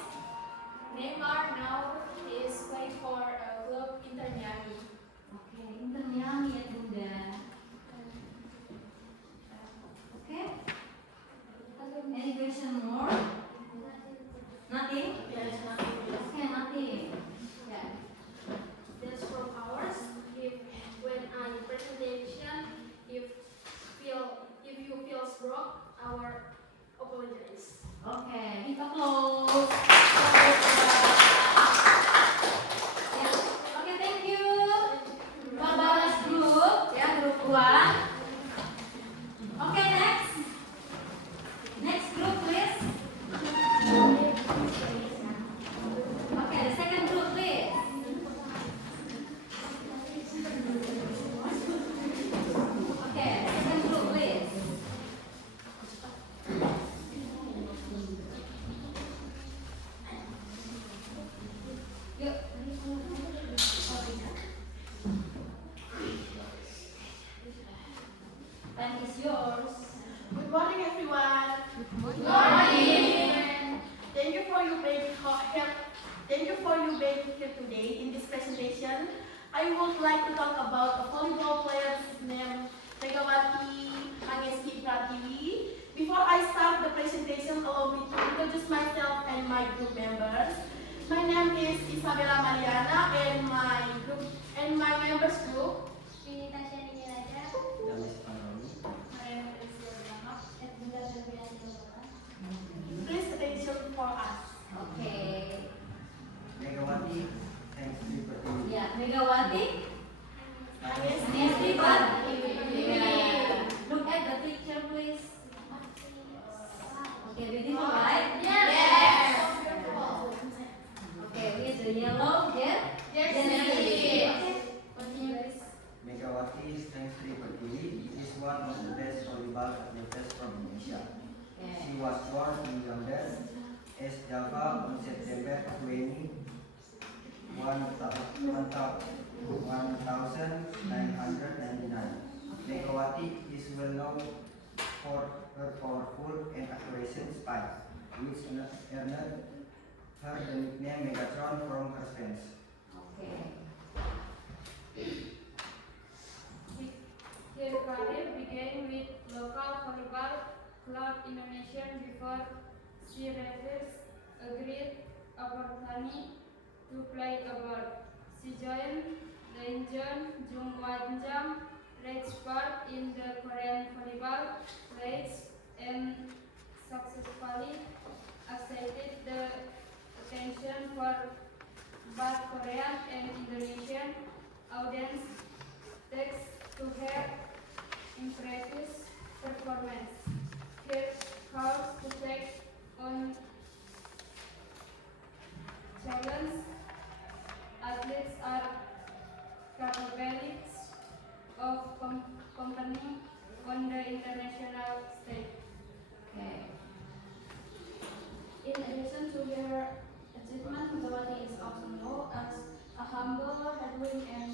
Neymar now is playing for club Inter Miami. Okay, Inter Miami Ed Bunda. Okay. Any question more? Nothing? There is nothing. Okay, nothing. Yeah. That's from ours. If when I presentation, if you feel broke, our apologize. Okay, give applause. Ya, oke, thank you. Babalas Group, ya, grup 1. Oke, next. Next group, please. Okay, the second group, please. Okay, second group, please. Yuk. Time is yours. Good morning, everyone. Good morning. Thank you for your being here. Thank you for you being here today in this presentation. I would like to talk about a volleyball player named Megawati Angeski Pratiwi. Before I start the presentation, allow me to introduce myself and my group members. My name is Isabella Mariana and my members group. Damis Panomi. Please attention for us. Okay. Megawati, thanks Liberty. Ya, Megawati. Angeski Pratiwi. Yeah. Look at the picture, please. Okay, beautiful, right? Yes. Okay, with the yellow, yeah? Jersey. Okay. Continue, please. Megawati thanks Liberty is one of the best volleyball athletes from Indonesia. Okay. She was born in London, East Java on September 20, 1999. Megawati is well known for her powerful and accurate spikes, which earned her the nickname Megatron from her fans. Okay. Her career began with local volleyball club Indonesia before she received a great opportunity to play abroad. She joined the Incheon Jungwon-jang Red Sport in the Korean volleyball league and successfully excited the attention for both Korean and Indonesian audience thanks to her impressive performance. Her courage to take on challenge athletes are capabilities of company on the international stage. Okay. In addition to her achievement, Megawati is also known as a humble, hardworking, and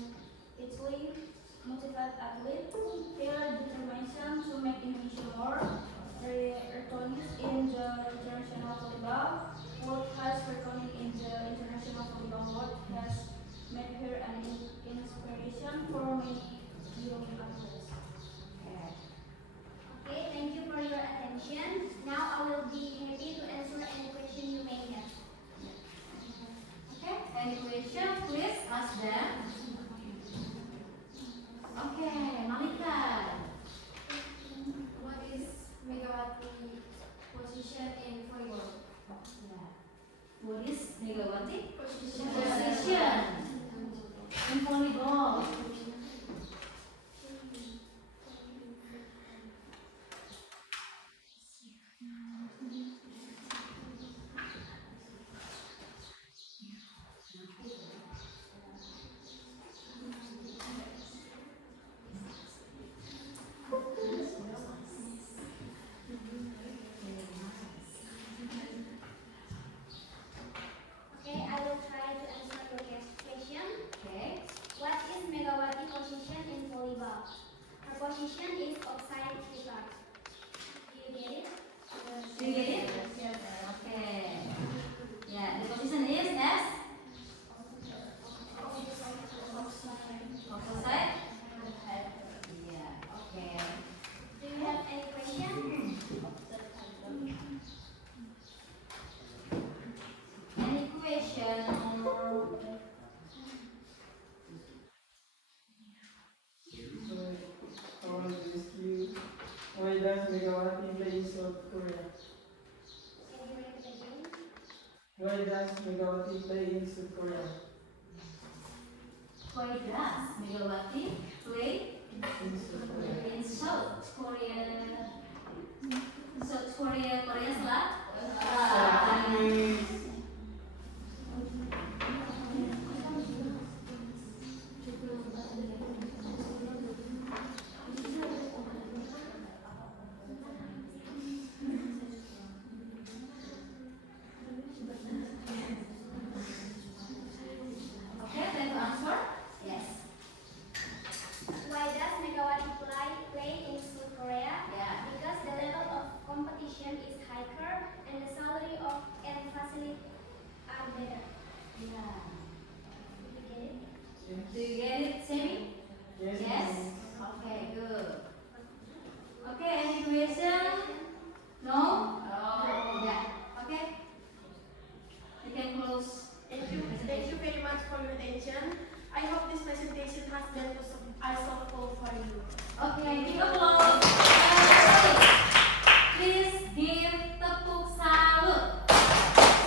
easily motivated athlete. Her determination to make Indonesia more recognized in the international volleyball world has recognized in the international volleyball world has made her an inspiration for many young athletes. Okay. Okay, thank you for your attention. Now I will be happy to answer any question you may have. Okay. Any question? Please ask them. in volleyball. Okay, I will try to answer your question. Okay. What is Megawati position in volleyball? Her position is offside keeper. Do you get it? Do you get it? Okay. Yeah, the position is as opposite. Yeah. Okay. Do you have any question? Any question? So, I want to ask you, why does Megawati play in South Korea? Can you repeat again? Why does Megawati play in South Korea? Why does Megawati play In South Korea. in South Korea? South Korea, Korea Selatan. Okay, time to answer. Yes. Why does Megawati play in South Korea? Yeah. Because the level of competition is higher and the salary and facilities are better. Yeah. Do you get it? Do you get it, Sammy? Yes. Yes? Okay, good. Okay, any question? No? Yeah. Okay. You can close. Thank you very much for your attention. I hope this presentation has been helpful for you. Okay, give applause. Please give tepuk salut.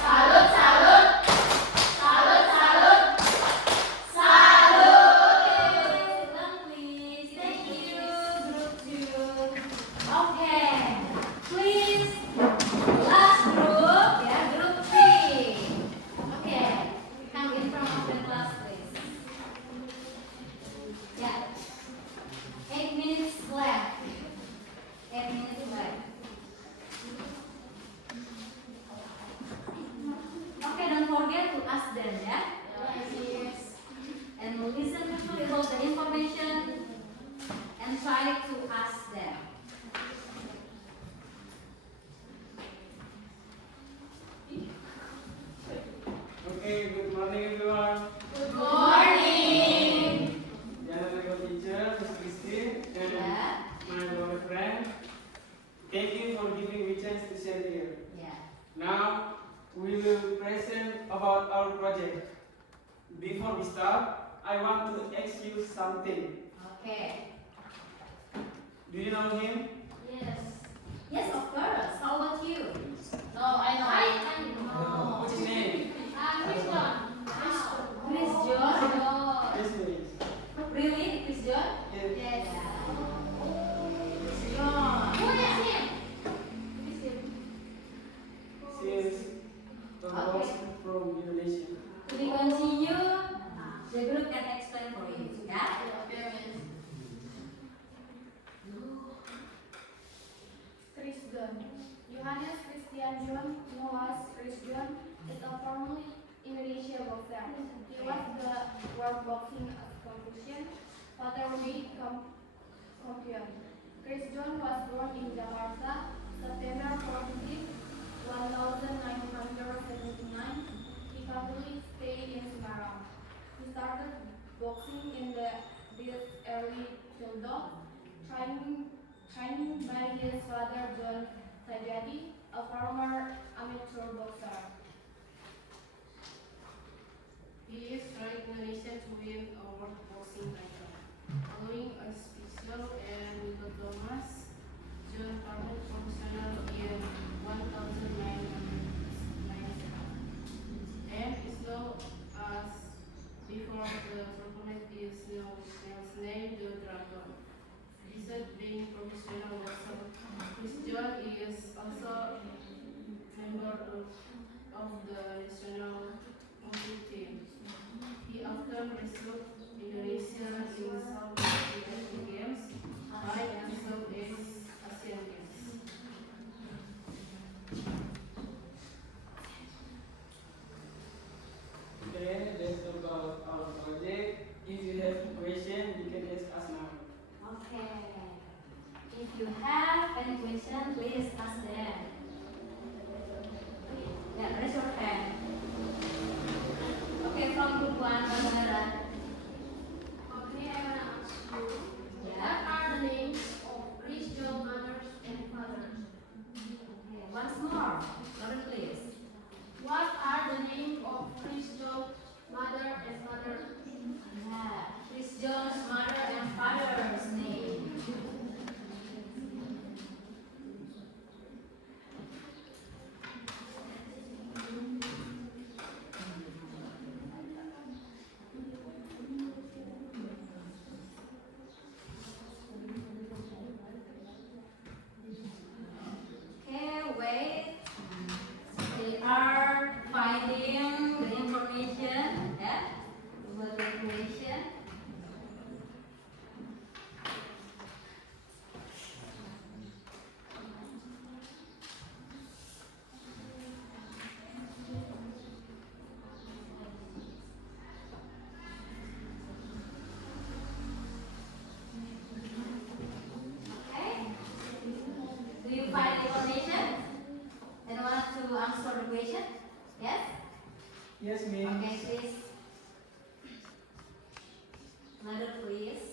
Salut, salut. Salut, salut. Salut. Okay, sit down please. Thank you, group 2. Okay, please. Last group, yeah, group 3. Okay, come in front of the class, please. Yeah. 8 minutes left. 8 minutes left. Okay, don't forget to ask them, yeah? Yes. And listen carefully about the information and try to ask them. Okay, good morning everyone. Good morning. The honorable teacher, Miss Christine, and Yeah. my dear friend. Thank you for giving me chance to share here. Yeah. Now we will present about our project. Before we start, I want to ask you something. Okay. Do you know him? Yes. Yes, of course. How about you? No, I know. What's his name? Chris John. Yes, please. Really, Chris John? Yes. Yes. Chris John. Who is him? She is the boss from Indonesia. To be continue, the group can explain for you. Yeah? Chris John. Johannes Christian John Noahs Chris John is a former Indonesia boxer. He was the World Boxing Competition featherweight champion. Chris John was born in Jakarta, September 14, 1979. He currently stayed in Semarang. He started boxing in this early childhood, training by his father John Sajadi, a former amateur boxer. He is first Indonesian to win a world boxing title, following a special and Thomas John Carmen professional in 1997, and is known as before the tournament besides being professional boxer, Christian is also a member of the national hockey team. He often represents Indonesia in Southeast Asian Games and Southeast Asian Games. Okay, let's talk about our project. If you have a question, you can ask us now. Okay. If you have any question, please ask them. Yeah, raise your hand. Okay, from group 1, Bandara. Okay, I wanna ask you, Yeah. what are the names of Christian mothers and fathers? Okay, once more. Louder, please. What are the names of Christian mother and father? Yeah, Chris John's mother and father's name. Okay, wait. They are finding the information. Yeah, about the information. Okay. Do you find information? And want to answer the question? Yes? Yes, Miss. Okay, please. Mother, please.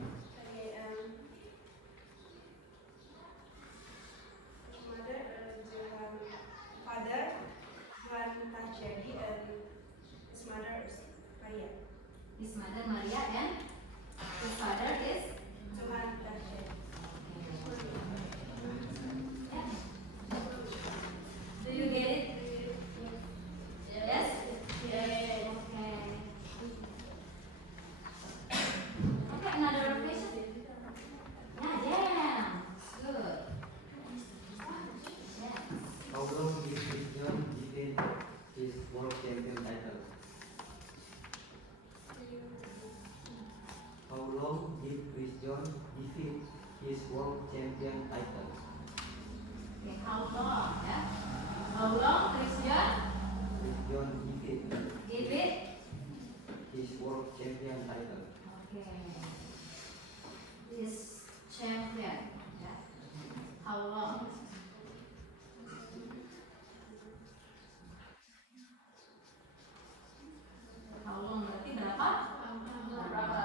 Okay, mother, Johan, father, Johan Tahjadi, and his mother is Maria. His mother Maria and his father is Johan Tahjadi. yeah. Do you get it? Yes? Okay. Okay, another question? Yeah. Good. Yes. How long did Christian defend his world champion title? How long did Christian defeat his world champion title? Okay, how long? Yeah. How long, Christian? Christian defeated Give it. his world champion title. Okay. This champion. Yeah. How long? How long berarti berapa? Berapa?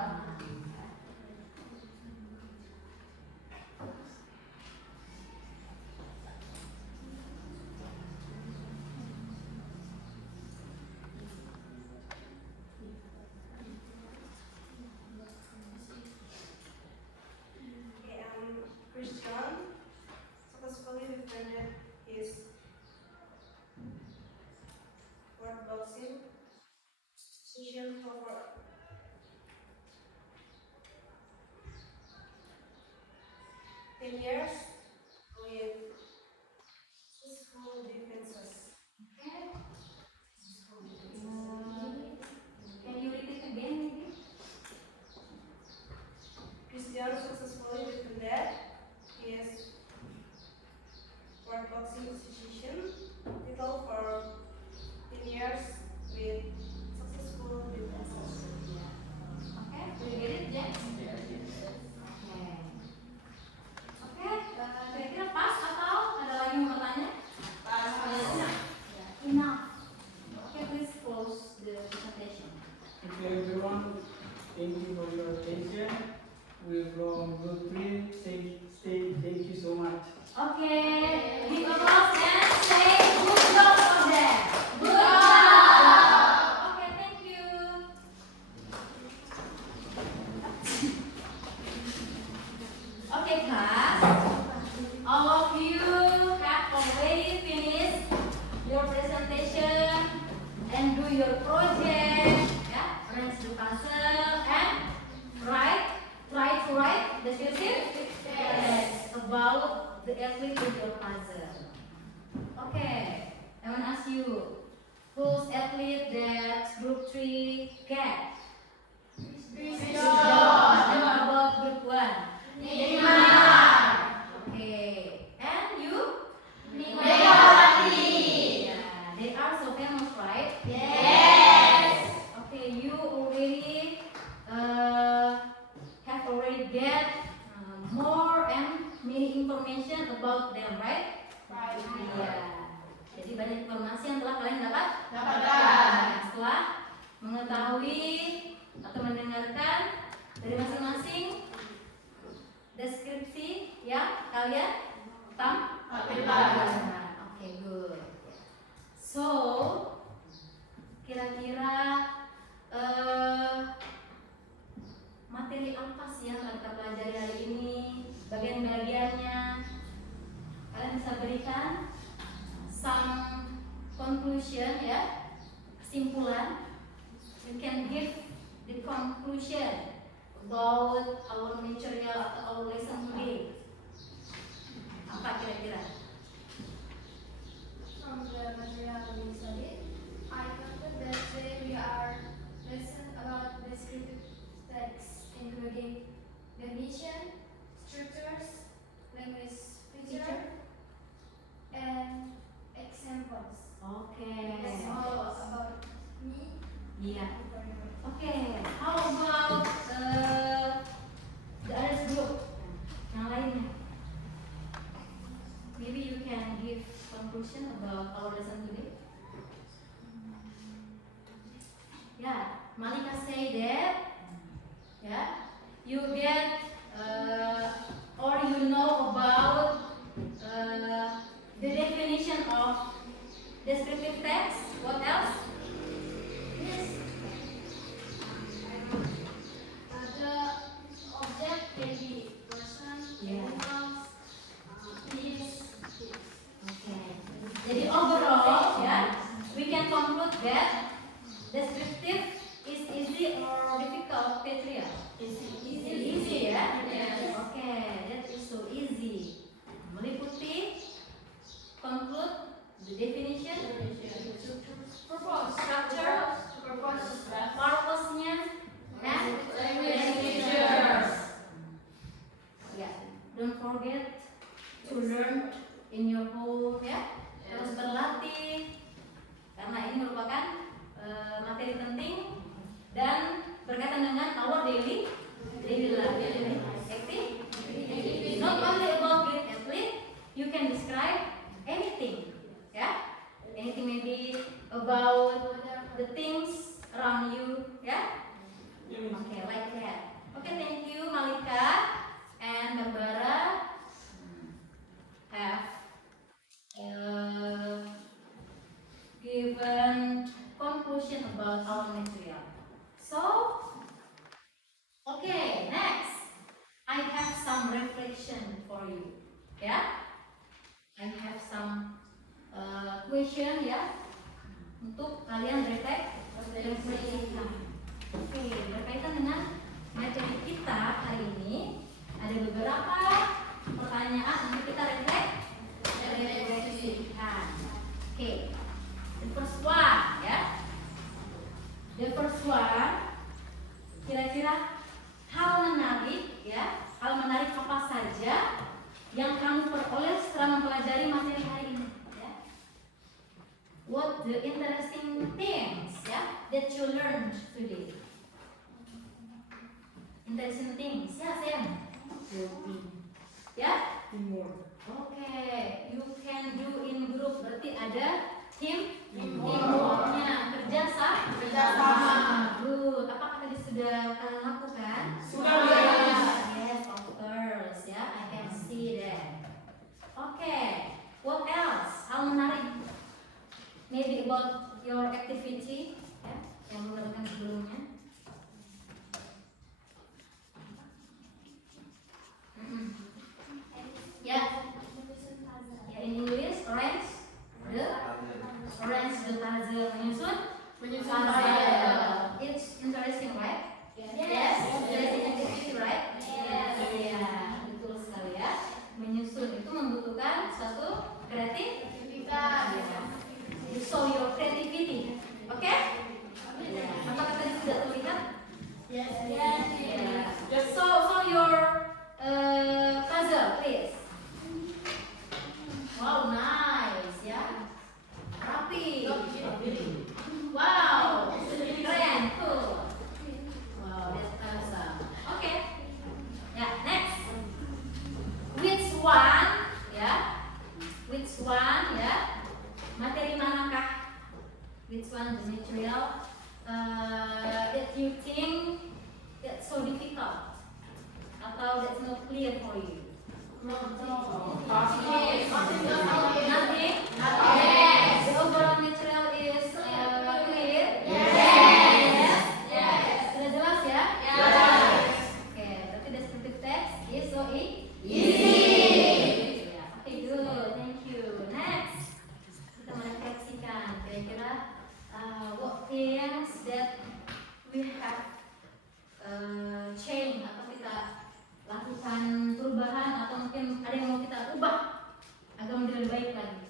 Okay, Christian successfully defended his world boxing position for 10 years with successful defenses. Okay. Can you repeat again, maybe? Christian successfully defended his World Boxing Association title for 10 years with successful defenses. Okay, do you get it, James? Oke. Oke, kira-kira pas atau ada lagi mau bertanya? Pas. Enough. Okay, please close the presentation. Okay, everyone, thank you for your attention. We from Group 3 say thank you so much. Okay, give applause and say good job for them. Good job. Okay, thank you. Okay, class. All of you have already finished your presentation and do your project. Yeah, arrange the puzzle and write information about them, right? Iya. Jadi banyak informasi yang telah kalian dapatkan. Nah, setelah mengetahui atau mendengarkan dari masing-masing deskripsi yang kalian tampilkan. Oke, good. So, kira-kira materi apa sih yang telah kita pelajari hari ini? Bagian-bagiannya kalian bisa berikan some conclusion, ya, kesimpulan. You can give the conclusion about our material atau our lesson today. Apa kira-kira? From the material we studied, I conclude that today we are lesson about descriptive text, including definition, structures, language feature, and examples. Okay. That's all about me. Yeah. Okay. How about the other group? Yang lainnya. Maybe you can give conclusion about our lesson today. Yeah, Malika say that. Yeah, you get or you know about the definition of descriptive text. What else? Yes. The object can be person, Yeah. animals, things. Okay. Jadi overall, ya, we can conclude that descriptive is easy or difficult, Petria? Easy, ya. Yes. Okay, that is so easy. Meliputi, conclude, the definition, Purpose. structure, purpose-nya, and Language features. Yeah, don't forget to learn in your home, ya. Terus berlatih karena ini merupakan materi penting dan berkaitan dengan our daily life, daily activity. Not only about great athlete, you can describe anything, ya. Anything maybe about the things around you, ya. Okay, like that. Okay, thank you Malika and Barbara. Have given conclusion about our material. So, okay, next I have some reflection for you. Yeah, I have some question, ya, untuk kalian refleksikan. Oke, berkaitan dengan materi kita hari ini ada beberapa pertanyaan untuk kita refleksikan. Oke, the first one, ya. The first one, kira-kira hal menarik, ya, hal menarik apa saja yang kamu peroleh setelah mempelajari materi hari ini, ya. What the interesting things, ya, that you learned today? Interesting things, ya, Sam. Ya, Oke, you can do in group, berarti ada teamworknya, kerjasama. Good. Apakah tadi sudah kalian lakukan? Sudah. Yes, of course. Ya, I can see that. Oke, what else? Hal menarik. Maybe about your activity, ya, yang belum lakukan sebelumnya. Ya, ya, in English, orange the puzzle, menyusun puzzle. It's interesting, right? Yes. Interesting activity, right? Iya, betul sekali, ya. Menyusun itu membutuhkan suatu kreativitas. You show your creativity, oke? Apakah tadi sudah terlihat? Yes. Just show your puzzle, please. Wow, nice, ya. Rapi. Wow, keren, cool. Wow, that's awesome. Okay. Yeah, next. Which one you think that's so difficult atau that's not clear for you? Nothing. The overall material is clear. Sudah jelas ya? Oke, berarti descriptive text is so easy. Ya, oke, good. Thank you. Next, kita merefleksikan kira-kira what things that we have change atau kita lakukan perubahan atau mungkin ada yang mau kita ubah agar menjadi lebih baik lagi.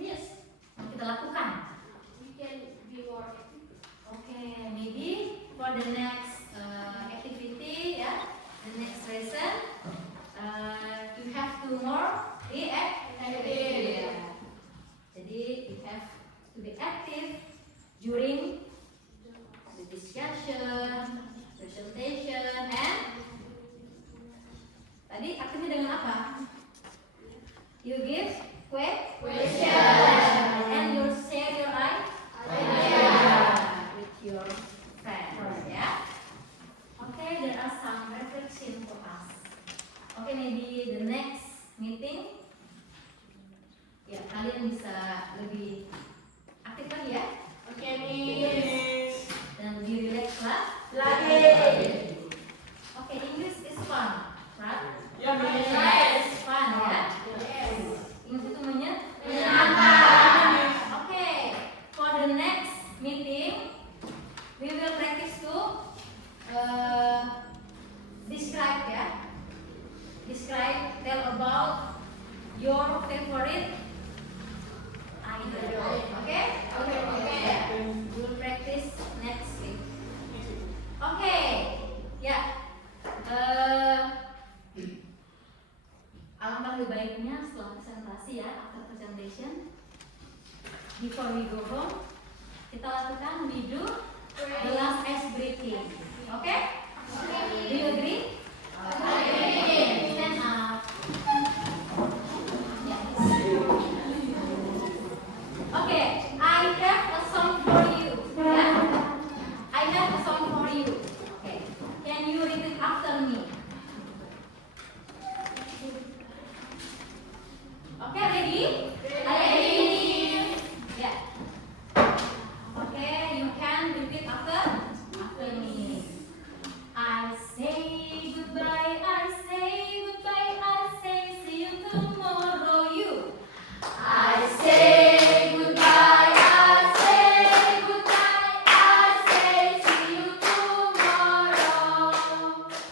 Yes, Mau kita lakukan. we can be more active. Okay, maybe for the next activity, yeah, the next lesson, you have to more be active. Yeah. Jadi you have to be active during the discussion, presentation, and tadi aktifnya dengan apa? You give question and you share your idea with your friends, yeah. Okay, there are some reflection for us. Okay, maybe the next meeting, ya kalian bisa lebih aktif lagi ya. Oke, Miss. Dan lebih relax lah. Lagi. Okay, English is fun, right? Ya, Miss. It's fun ya. Ingat itu Menyenangkan. Okay, for the next meeting, we will practice to describe ya. Describe, tell about your favorite idol. Okay? Okay. We will practice next week. Okay. Ya. Alangkah lebih baiknya setelah presentasi ya, after presentation, before we go home, kita lakukan we do the last ice breaking. Okay? Do you agree? Stand up. Yes. Okay, I have a song for you. Yeah? I have a song for you. Okay. Can you repeat after me? Okay, ready? Ready. Yeah. Okay, you can repeat after me. I say goodbye, I say goodbye, I say see you tomorrow. You. I say goodbye, I say goodbye, I say see you tomorrow.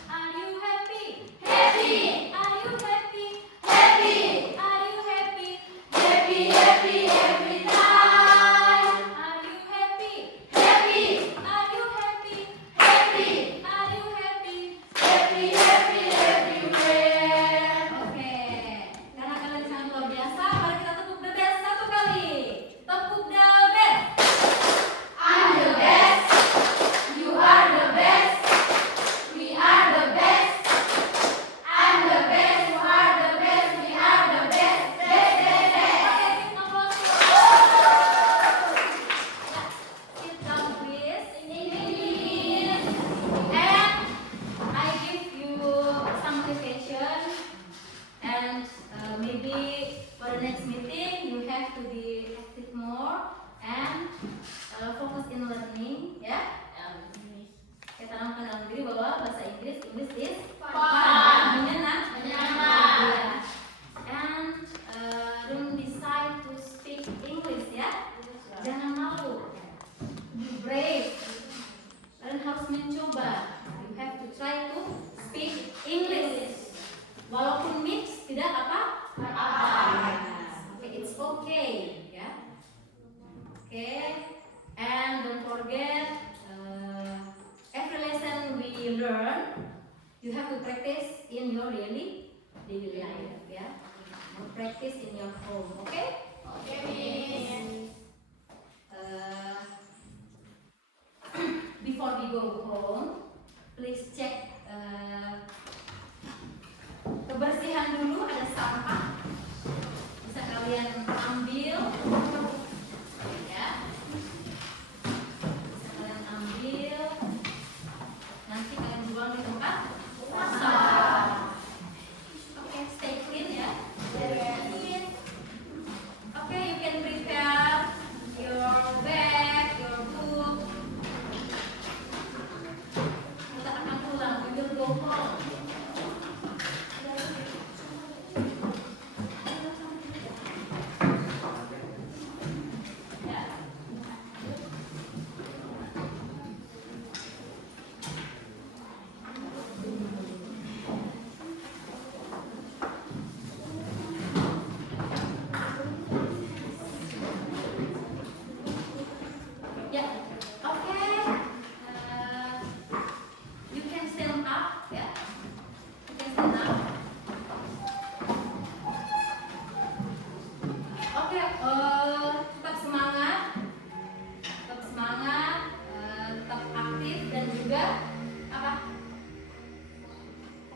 Are you happy? Happy. Are you happy? Happy. Are you happy? Happy, happy every time. Are you happy? Happy. Are you happy? Happy. Are you happy? Happy, happy everywhere. Oke, karena kalian sangat luar biasa, mari kita tepuk the best satu kali. Tepuk the best. I'm the best. You are the best. We are the best. I'm the best. You are the best. We are the best. Best, best, best. Okay, please applause. Sit down, please. And I give you some motivation, and maybe for the next meeting you have to be active more and focus in learning, ya. Kita tanamkan dalam diri bahwa bahasa Inggris is fun, menyenangkan. Iya. And don't decide to speak English ya. Jangan malu. Be brave. Kalian harus mencoba. You have to try to speak English. Walaupun mix tidak apa? Okay, it's okay, ya. Okay, and don't forget every lesson we learn, you have to practice in your daily life, ya. Practice in your home, okay? Oke, Miss. Before we go home, please check kebersihan dulu, ada sampah bisa kalian ambil ya, bisa kalian ambil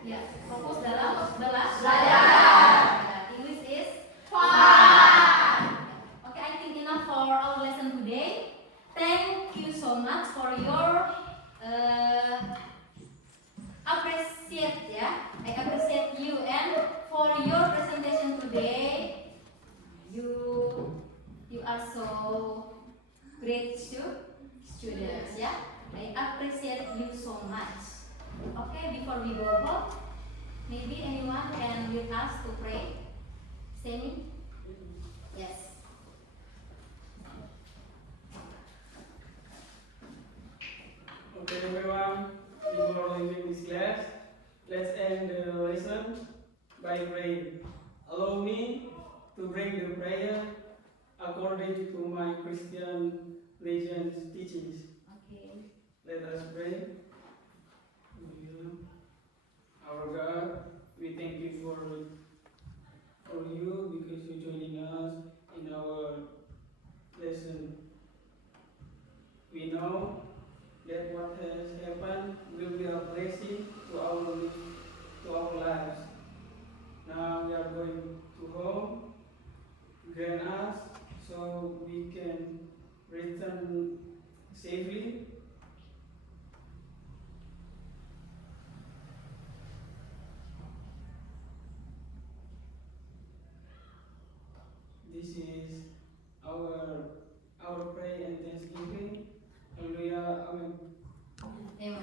Ya, fokus dalam belajar. English is Fun. okay. I think enough for our lesson today. Thank you so much for your appreciate ya. I appreciate you and for your presentation today. You are so great students ya. I appreciate you so much. Okay, before we go home, maybe anyone can lead us to pray. Semi? Yes. Okay, everyone, before leaving this class, let's end the lesson by praying. Allow me to bring the prayer according to my Christian religion's teachings. Okay. Let us pray. Our God, we thank you for you because you're joining us in our lesson. We know that what has happened will be a blessing to our lives. Now we are going to home. Grant us so we can return safely. This is our prayer and thanksgiving. Hallelujah. Amen. Amen.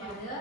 Father,